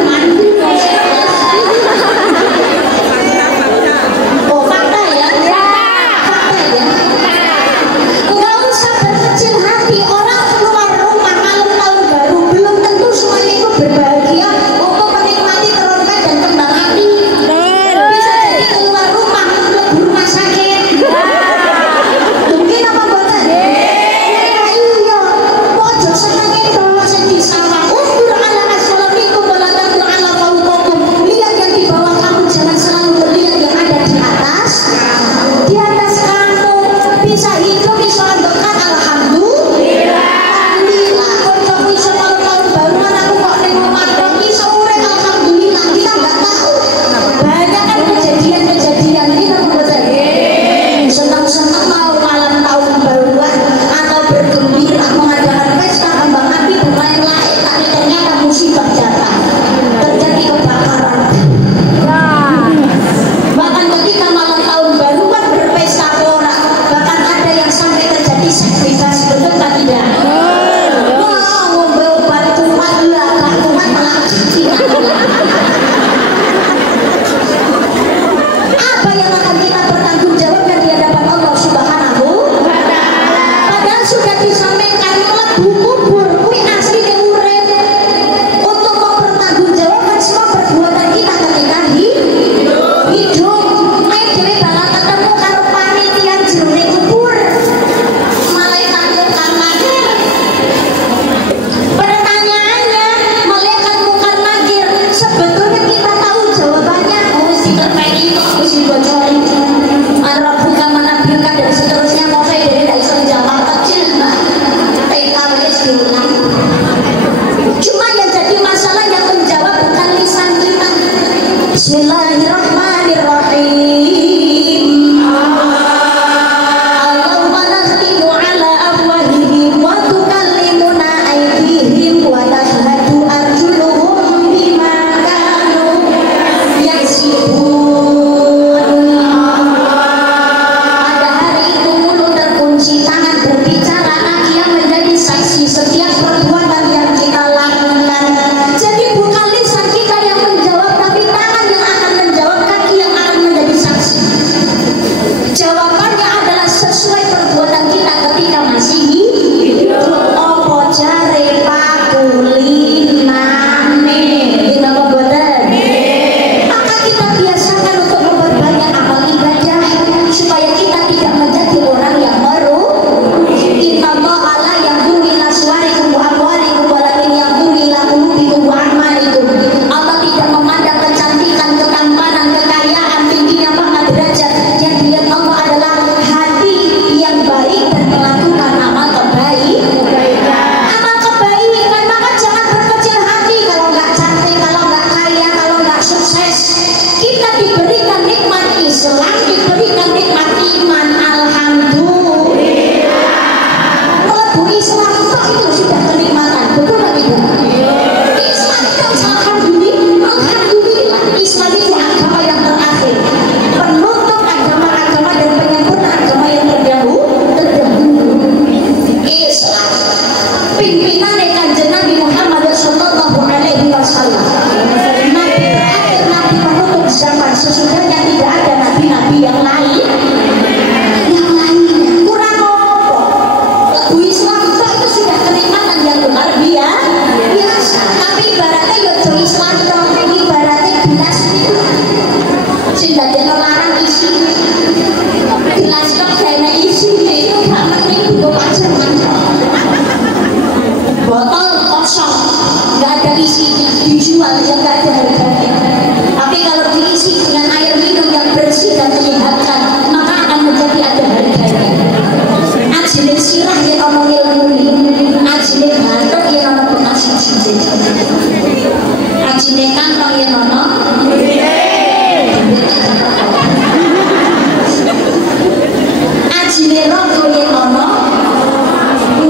pimpinan Kanjeng Nabi Muhammad sallallahu alaihi wasallam. Nabi terakhir, nabi penutup zaman, sesudahnya tidak ada nabi-nabi yang lain. Yang lainnya kurang apa? Lagu Islam itu sudah kenikmatan yang luar biasa. Tapi ibaratnya ya do Islam dong, ibaratnya gelas itu. Sing dadi larang isi. Gelas kok kena isinya itu gak penting buku macam-macam. Botol kosong, nggak ada isinya, dijual yang nggak ada harganya. Tapi kalau diisi dengan air minum yang bersih dan menyehatkan, maka akan menjadi ada harganya. Ajine sirah yang ono ilmune, ajine batuk yang ono bekas cincin, ajine kantong yang ono ajine rokok yang ono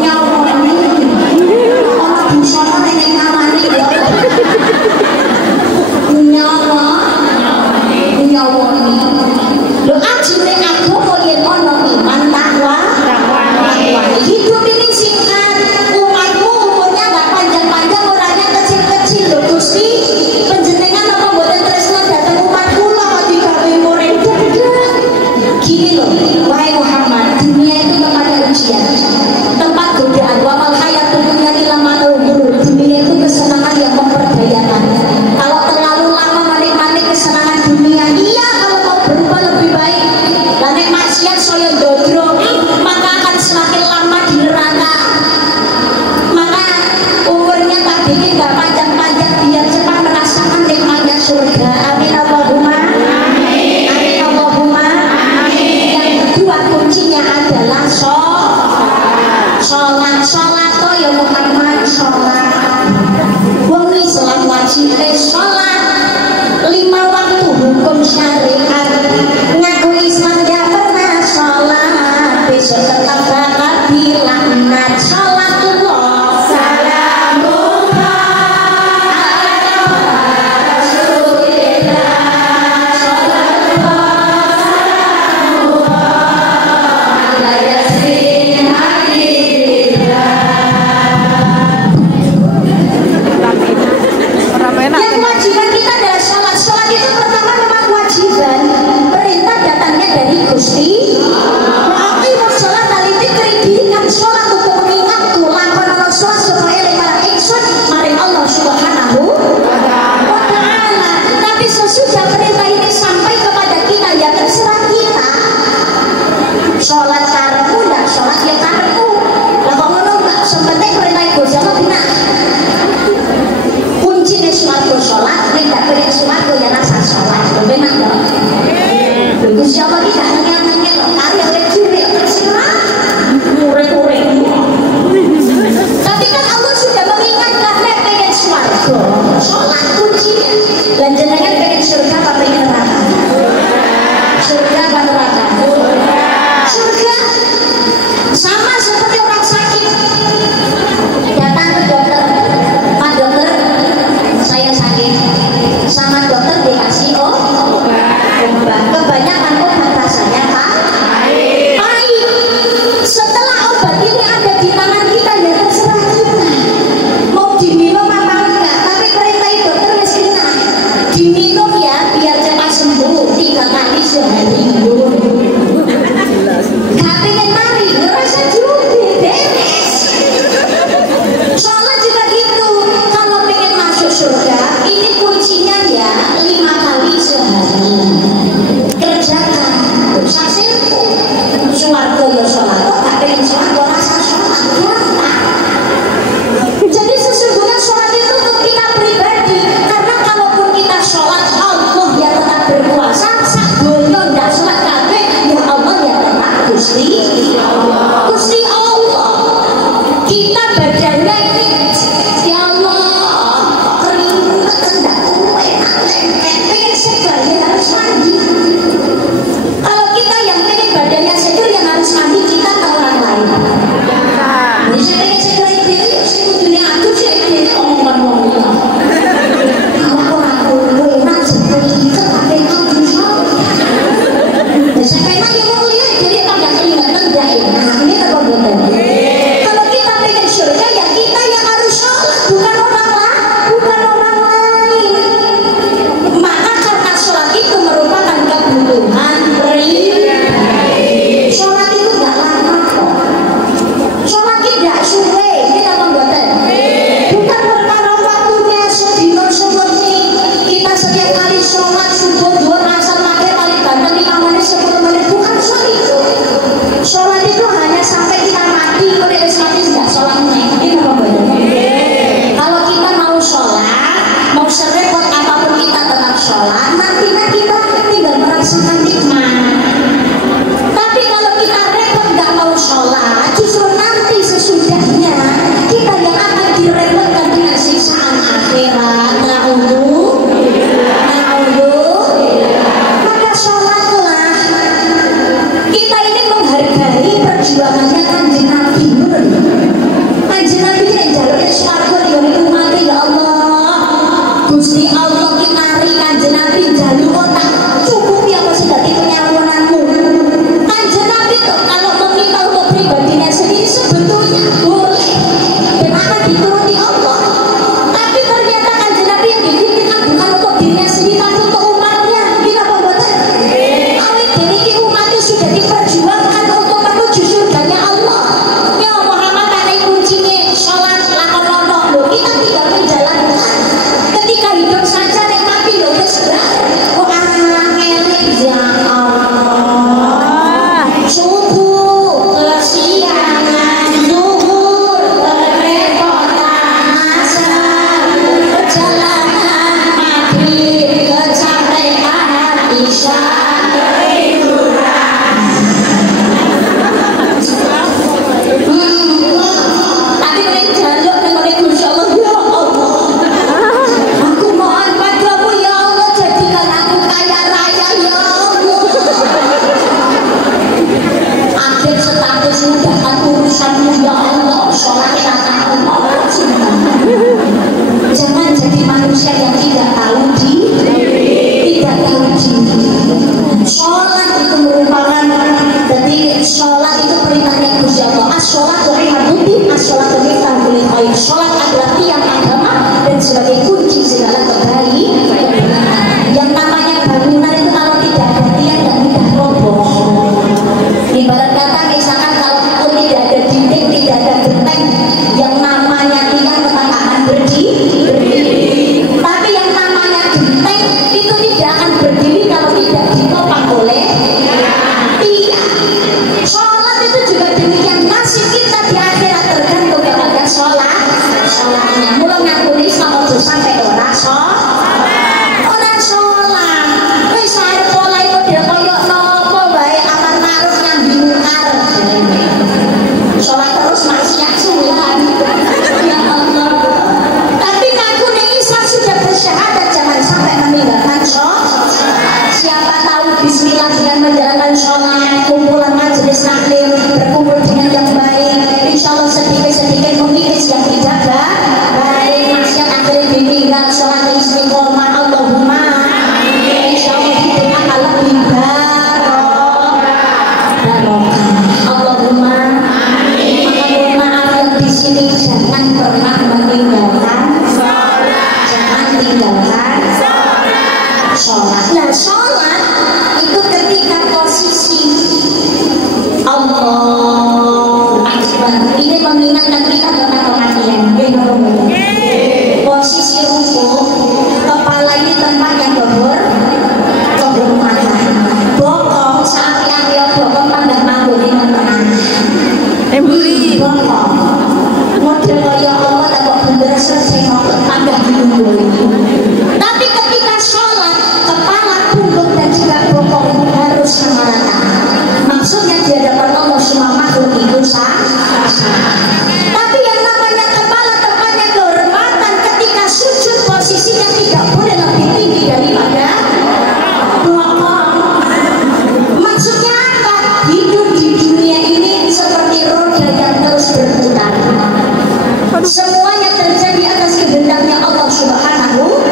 nyawa. dituruti Allah. Tapi ternyata Kanjeng Nabi yang dibikinkan bukan untuk dirinya sendiri tapi untuk umatnya. Kita pembuatan awet diri umat itu sudah diperjuangkan untuk menuju surganya Allah. Ya Muhammad ada kuncinya sholat lakon-lakon loh. Kita tidak menjalankan. Ketika hidup saja tapi loh sudah kok eling ya Allah. Subuh kesiangan zuhur kerepotan asar perjalanan maghrib kecapean isya ketiduran. Tapi mending jaluk dengan Gusti Allah ya Allah. Aku mohon padamu ya Allah jadikan aku kaya raya ya Allah. Akhir status mudahkan urusanmu ya Allah. Sholatnya Allah. Jangan jadi manusia yang tidak tahu diri. Sholat itu merupakan jadi sholat itu perintahnya Gusti Allah. As-sholat wa imaduddin, as-sholat wa imaduddin khair. Sholat adalah tiang agama dan sebagai kunci segala kebaikan. Yang namanya bangunan itu kalau tidak ada tiang dan mudah roboh. Ibarat kata misalkan kalau itu tidak ada dinding, tidak ada genteng, yang namanya tiang tetap akan berdiri. Tapi yang namanya genteng itu tidak akan berdiri kalau tidak ditopang oleh tiang. Sholat itu juga demikian, nasib kita di akhirat tergantung kepada sholatnya. Mulai ngakuni sama sampai orang sholat. Wis arep pola itu dia koyok nopo bae aman ma'ruf nahi munkar. Sholat terus maksiat sulan. Ya Allah. Tapi ngakuni Isa sudah bersyahadat jangan sampai meninggalkan sholat. Siapa tahu bismillah dengan menjalankan sholat, kumpulan majelis taklim, berkumpul dengan yang baik, insya Allah sedikit-sedikit mengikis yang tidak baik, maksiat akhirnya ditinggal, sholat istiqomah, Allahumma insya Allah hidup akan lebih barokah. Allahumma mohon maaf yang di sini jangan pernah meninggalkan sholat, jangan tinggalkan sholat. Nah sholat itu ketika posisi Allahu Akbar ini mengingatkan kita tentang kematian. Posisi ruku kepala ini tempat yang kehormatan. Bokong saat yang dia bokong pandang mampu dengan tenang. Bokong model kaya Allah tak kok bener selesai pandang ditunggu. Tapi ketika sholat kepala, punggung dan juga bokong harus sama rata. Maksudnya di hadapan Allah semua makhluk itu sah. Tapi yang namanya kepala tempatnya kehormatan, ketika sujud posisinya tidak boleh lebih tinggi daripada bokong. Maksudnya apa? Hidup di dunia ini seperti roda yang terus berputar. Semuanya terjadi atas kehendaknya Allah Subhanahu.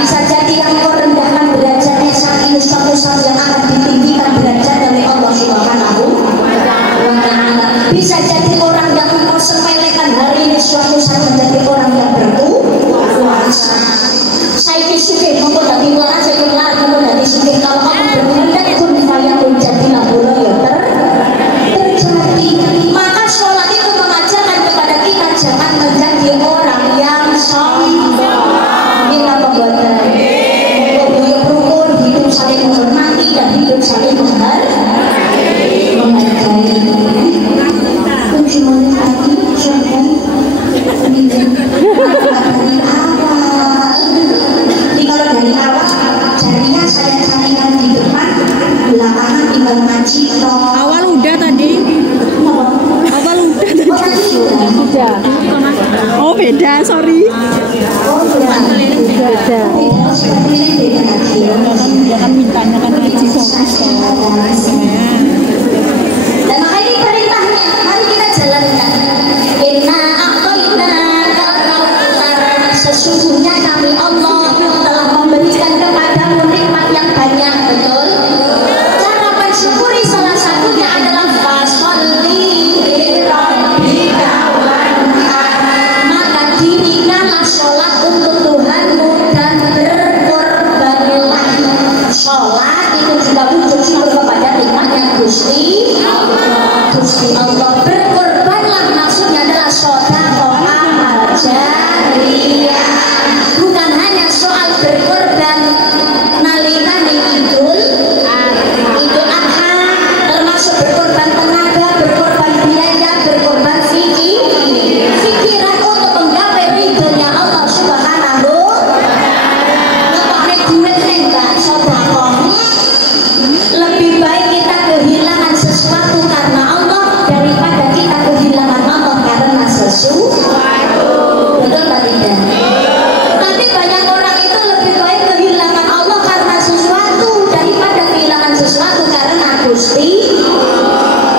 Bisa jadi yang kau rendahkan derajatnya saat ini suatu saat yang akan ditinggikan derajat oleh Allah Subhanahu wa ta'ala. Bisa jadi orang yang kau sepelekan hari ini suatu saat menjadi orang yang berkuasa. Saya kisukir kamu dari luar aja kelar kamu dari sukir kalau kamu berkehendak pun saya pun jadilah bola ya terjadi. Maka sholat itu mengajarkan kepada kita jangan menjadi orang yang sombong. Kita pembuatan buyuk rukun, hidup saling menghormati dan hidup saling menghargai. Kunjungan lagi jangan dari awal. Jadi kalau dari awal jadinya saya carikan di depan, belakangan tinggal ngaji atau Awal udah tadi. Awal udah tadi. Udah. Oh beda, sorry. Beda. Dia kan mintanya kan ngaji fokus. Dan maka ini perintahnya, mari kita jalankan. Inna a'tayna kal-kautsar, sesungguhnya kami Allah telah memberikan kepadamu nikmat yang banyak, betul? Cara mensyukuri salah satunya adalah fasholli li rabbika wanhar. dirikanlah sholat untuk Tuhanmu dan berkorbanlah. Sholat itu juga wujud syukur kepada nikmatnya Gusti Allah. Berkorbanlah maksudnya adalah sedekah amal jariyah. Bukan hanya soal berkorban nalikane Idul Adha, termasuk berkorban tenaga, berkorban biaya, berkorban pikiran untuk menggapai ridhonya Allah Subhanahu. Ngepake duit mbak sedekah. Lebih baik kita kehilangan sesuatu karena Allah daripada kita kehilangan Allah karena sesuatu. Betul tak tidak? Tapi banyak orang itu lebih baik kehilangan Allah karena sesuatu daripada kehilangan sesuatu karena Gusti.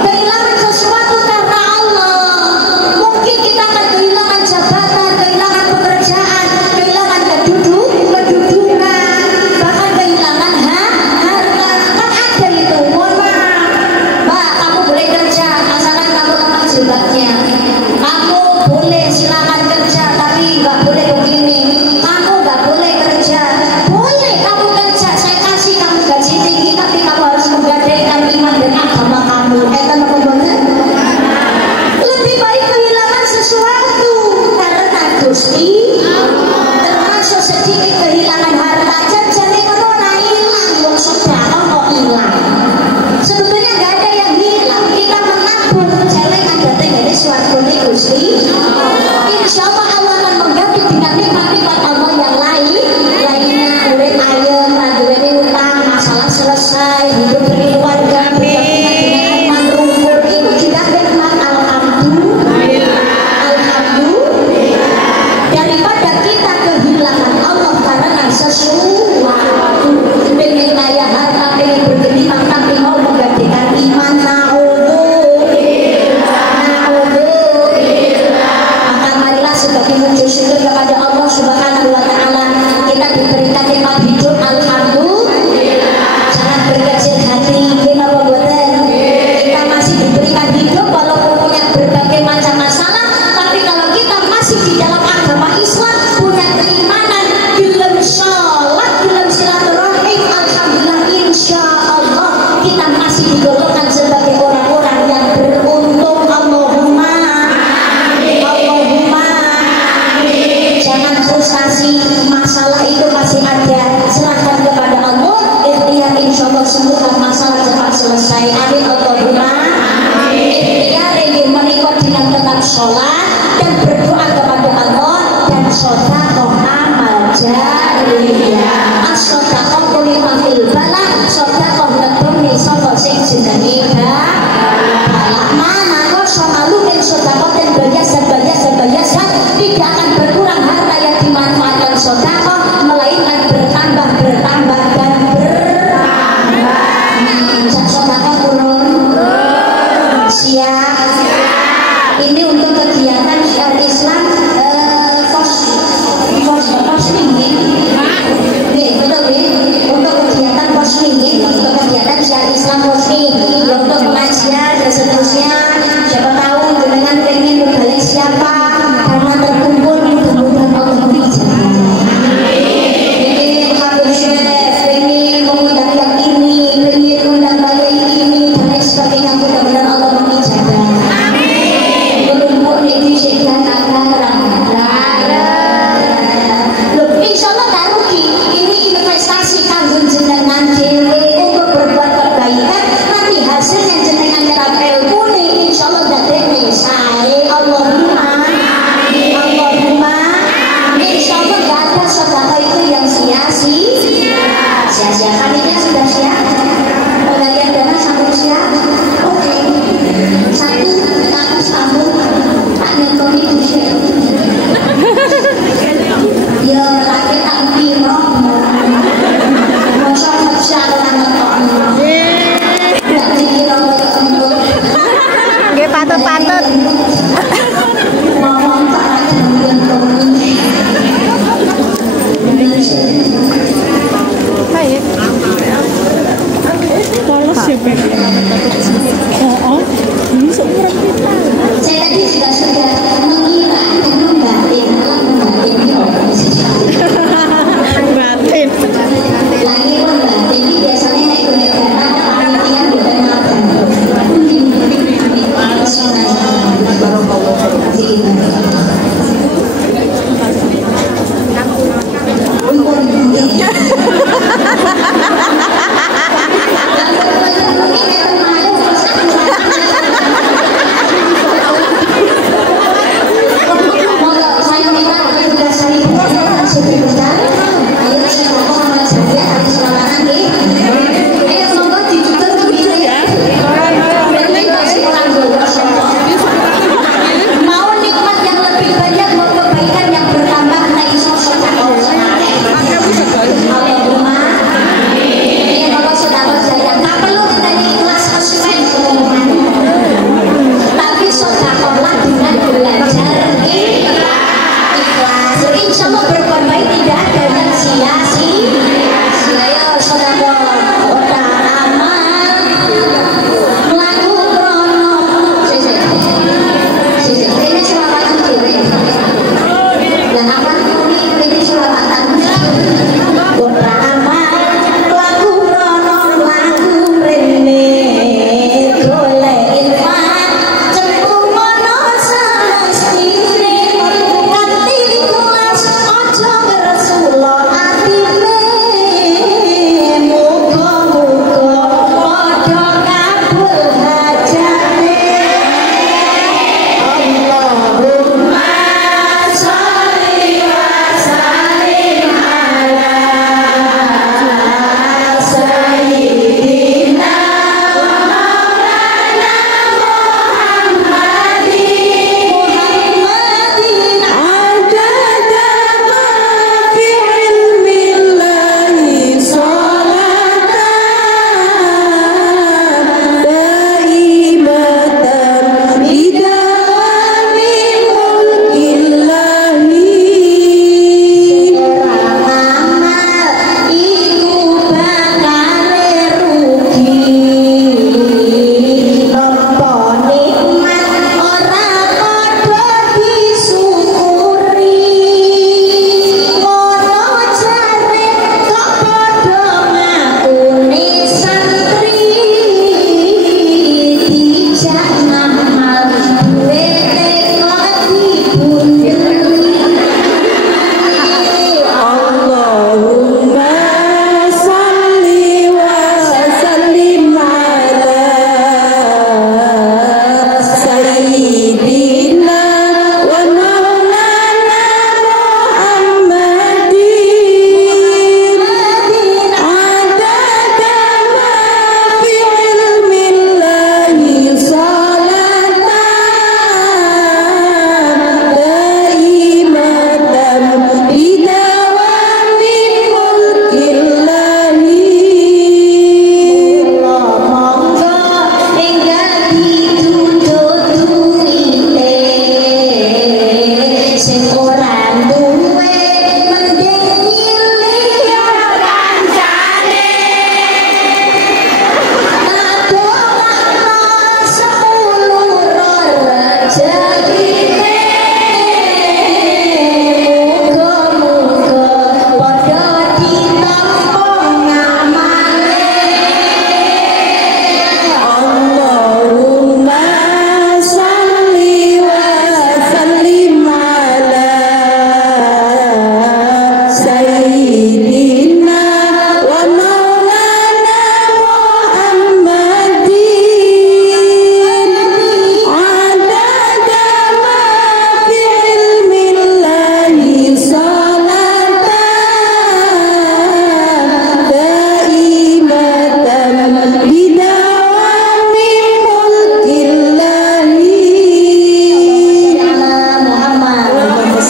Kehilangan sesuatu karena Allah. Mungkin kita akan kehilangan jabatan, kehilangan pekerjaan, kehilangan kedudukan, bahkan kehilangan harta. Kan ada itu. Mohon maaf, Mbak, kamu boleh kerja asalkan kamu lepas jilbabnya. Kamu boleh silakan kerja, tapi nggak boleh begini. Kamu nggak boleh kerja. Boleh kamu kerja, saya kasih kamu gaji tinggi, tapi kamu harus menggadaikan iman dan agama kamu. Apa boleh? Lebih baik kehilangan sesuatu karena Gusti. Termasuk sedikit kehilangan harta, jadi orang hilang, wong sedekah kok hilang. Sebetulnya nggak ada yang hilang, kita menabung celengan datang dari suatu Gusti. Insya Allah Allah akan mengganti dengan nikmat-nikmat Allah yang lainnya. Urip ayem, raduweni utang, masalah selesai, hidup berkeluarga, berdampingan dengan aman, rukun, itu juga nikmat. Alhamdulillah. Daripada kita kehilangan Allah karena sesuatu. Pengen kaya harta, pengen bergelimang, tapi mau menggantikan iman. Maka marilah sebagai wujud syukur kepada Allah Subhanahu wa Ta'ala, kita diberikan nikmat hidup, alhamdulillah. Jangan berkecil hati, kenapa boten? Kita masih diberikan hidup walaupun punya berbagai macam masalah, tapi kalau kita masih di dalam agama Islam, punya keimanan, belum sholat, belum silaturahim, alhamdulillah, insya Allah kita masih digolongkan sebagai orang-orang yang beruntung. Allahumma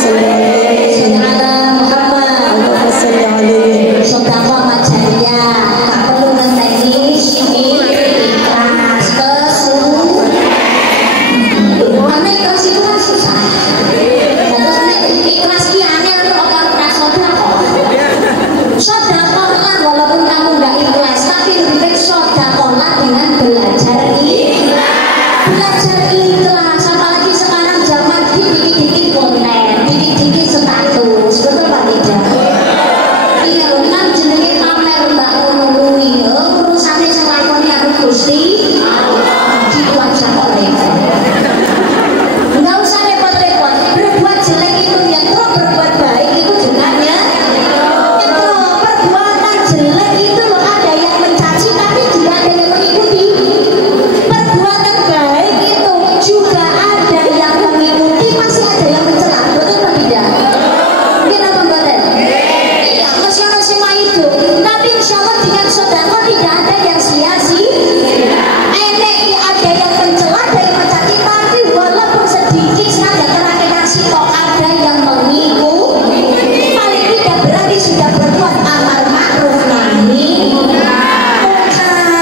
sholli alaihi Muhammad. Allahumma sholli alaihi. Sedekah majariyah gak perlu ngenteni ikhlas kesu. Karena ikhlas itu kan susah. Terus nek ikhlas ki angel kok ora sedekah. Sedekahlah walaupun kamu nggak ikhlas, tapi lebih baik sedekahlah dengan belajar ikhlas. Belajar ikhlas, apalagi sekarang zaman dikit-dikit konten, dikit-dikit status, betul Pak tidak? Iya, kan jenenge pamer mbak ngono kuwi, urusane sing lakoni karo Gusti Allah. Gitu aja kok repot. Enggak usah repot-repot. Berbuat jelek itu ya, terus berbuat baik itu juga ya. Itu perbuatan jelek itu loh ada yang mencaci tapi juga ada yang mengikuti. Perbuatan baik itu juga ada yang mengikuti, masih ada yang mencela. Betul atau tidak? Mungkin apa mboten? Iya, masih ada semua itu. Tapi insya Allah dengan sedekah tidak ada yang sia-sia. Ada yang mencela, ada yang mencaci, tapi walaupun sedikit saja terindikasi kok ada yang mengikuti. Paling tidak berarti sudah berbuat amar ma'ruf nahi munkar.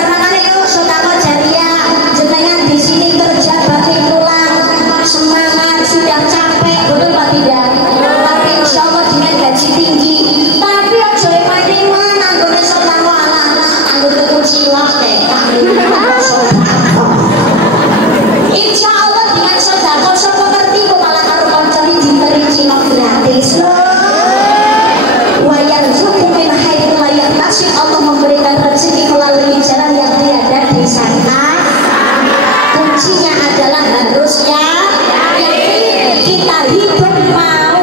Makanya kalau sedekah jariyah, jenengan di sini kerja balik pulang semangat, sudah capek, betul Pak tidak? Tapi insya Allah dengan gaji tinggi. Tapi aja eman-eman anggone sedekah ala-ala, anggone kucilok deh. Insya Allah dengan sedekah sapa ngerti kok malah karo kancane diberi cilok gratis loh. Wa yarzuqu min haitsu la yahtasib, Allah memberikan rezeki melalui jalan yang tiada disangka. Kuncinya adalah harus yakin kita hidup mau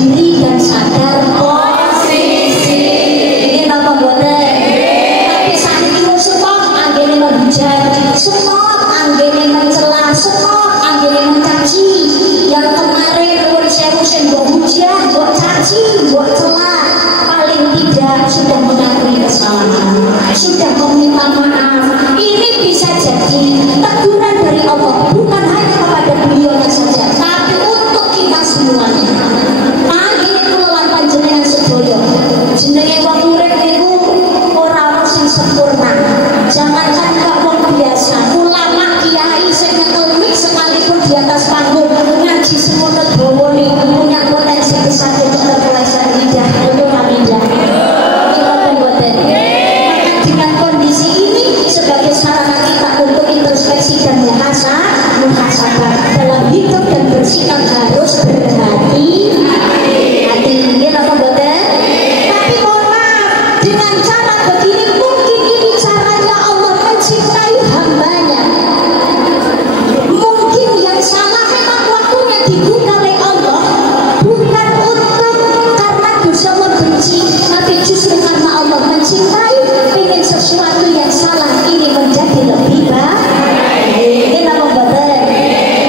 diri dan sadar posisi. Ini apa boten? Tapi saat ini semua anggene menghujat, semua anggene mencela, semua anggene mencaci. Yang kemarin nuwun sewu sing mbok hujat, mbok caci, mbok cela, paling tidak sudah mengakui kesalahan, sudah meminta maaf. Ini bisa jadi teguran dari Allah, bukan hanya kepada beliau saja, tapi untuk kita semuanya. Pagi kula lan panjenengan sedaya, jenenge wong urip niku ora ono sing sempurna. Jangankan kok wong biasa, ulama kiai sing nyekel mik sekalipun di atas panggung ngaji semono dawane punya potensi besar untuk terpeleset lidah. Betul tidak? Maka dengan kondisi ini sebagai sarana kita untuk introspeksi dan muhasabah dalam hidup dan bersikap harus berhati-hati. Ini apa boten? Tapi mohon maaf, dengan cara begini mungkin ini caranya Allah mencintai hambanya. Mungkin yang salah memang waktunya dibuka oleh Allah, bukan untuk karena dosa membenci, tapi justru karena Allah mencintai, ingin sesuatu yang salah ini menjadi lebih baik. Ini apa boten?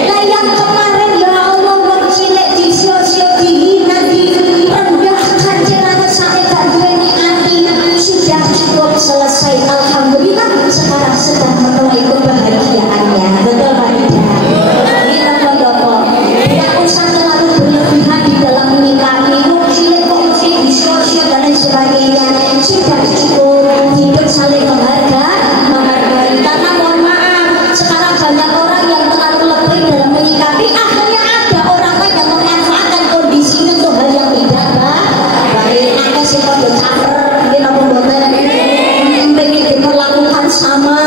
Nah yang kemarin ya Allah wong cilik disio-sio dihina direndahkan jenenge sak gak duweni ati, sudah cukup selesai. Alhamdulillah sekarang sedang menuai kebahagiaannya. Betul Pak Ida? Ini apa Bapak? Tidak usah terlalu berlebihan di dalam menyikapi wong cilik kok mesti disio-sio dan lain sebagainya. Sudah cukup hidup saling menghargai. Karena mohon maaf, sekarang banyak orang yang terlalu lebih dalam menyikapi, akhirnya ada orang lain yang memanfaatkan kondisi ini untuk hal yang tidak baik. Ada sih kode caper, mungkin apa boten, pengen diperlakukan sama,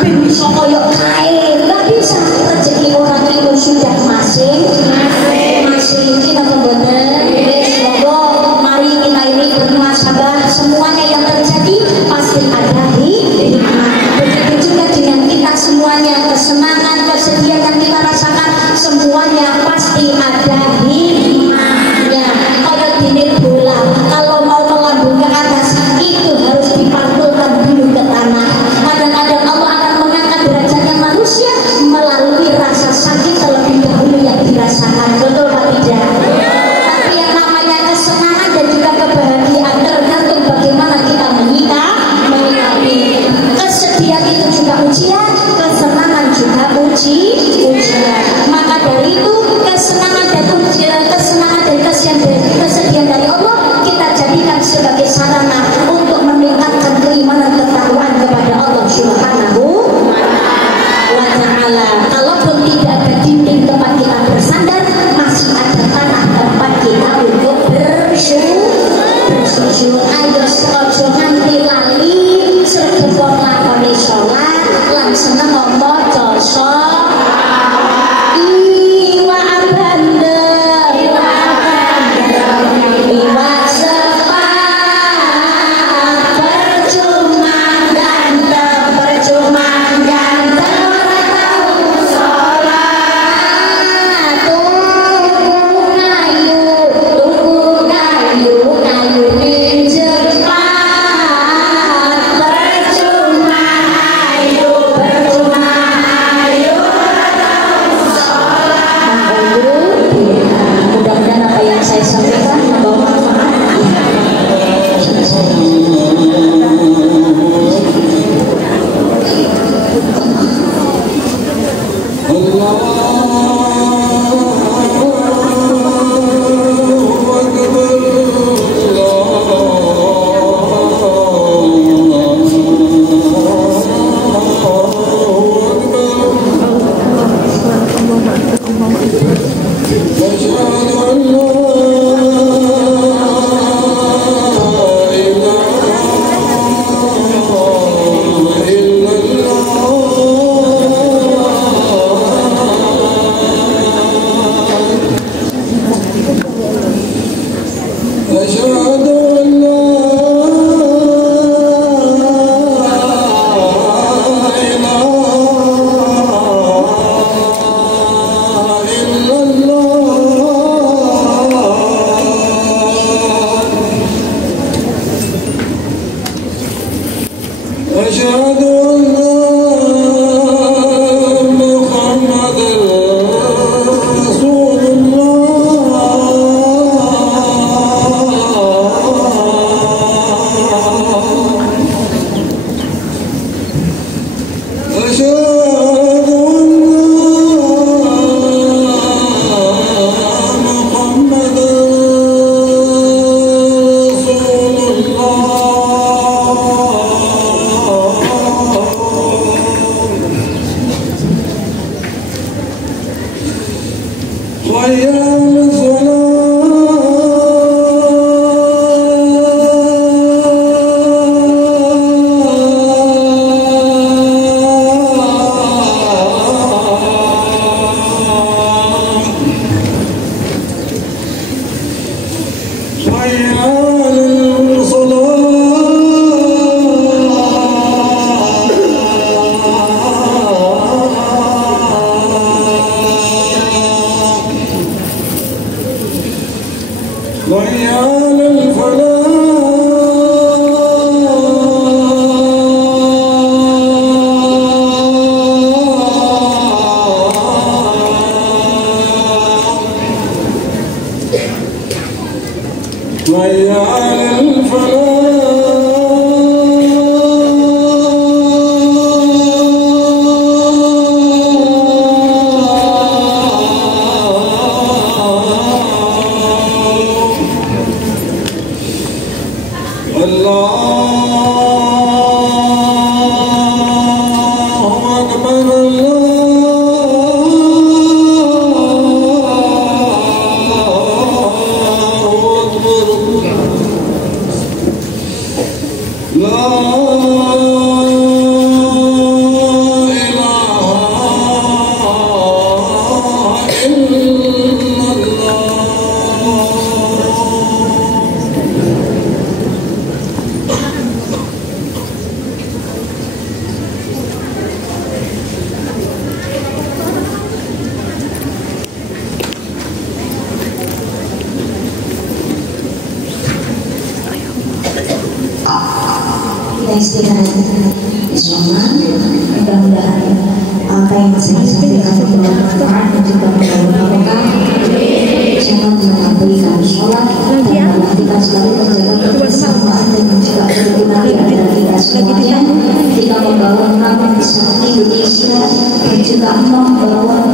pengen bisa koyok kain, nggak bisa. Rezeki orang itu sudah masing-masing. Ini apa boten? Semoga mari kita ini bermuhasabah, semuanya yang terjadi pasti ada hikmah. Begitu juga dengan kita semuanya, kesenangan, kesedihan yang kita rasakan, semuanya pasti ada hikmahnya. Kalau gini bola, kalau mau melambung ke atas itu harus dipantulkan dulu ke tanah. Kadang-kadang Allah akan mengangkat derajatnya manusia melalui rasa sakit terlebih dahulu yang dirasakan. Betul Pak Tidak? Tapi yang namanya kesenangan dan juga kebahagiaan tergantung bagaimana kita menyikapi. Kesedihan itu juga ujian, kesenangan juga ujian. Maka dari itu kesenangan dan kesedihan dari Allah kita jadikan sebagai sarana untuk meningkatkan keimanan ketakwaan kepada Allah Subhanahu wa Ta'ala. Kalaupun tidak ada dinding tempat kita bersandar, masih ada tanah tempat kita untuk bersujud. Ayo ojo nganti lali sregep lakoni sholat lan seneng maca sholawat. Iwa abanda iwa sepat percuma ganteng ora tau sholat. Tunggu kayu pinjem percuma ayu ora tau sholat. Mudah-mudahan apa yang saya sampaikan membawa manfaat. Mudah-mudahan apa yang saya sampaikan bermanfaat dan juga membawa berkah. Jangan mengampuni kami sholat dan kita selalu menjaga kebersamaan dan juga kerukunan di antara kita semuanya. Kita membawa nama besar Indonesia dan juga membawa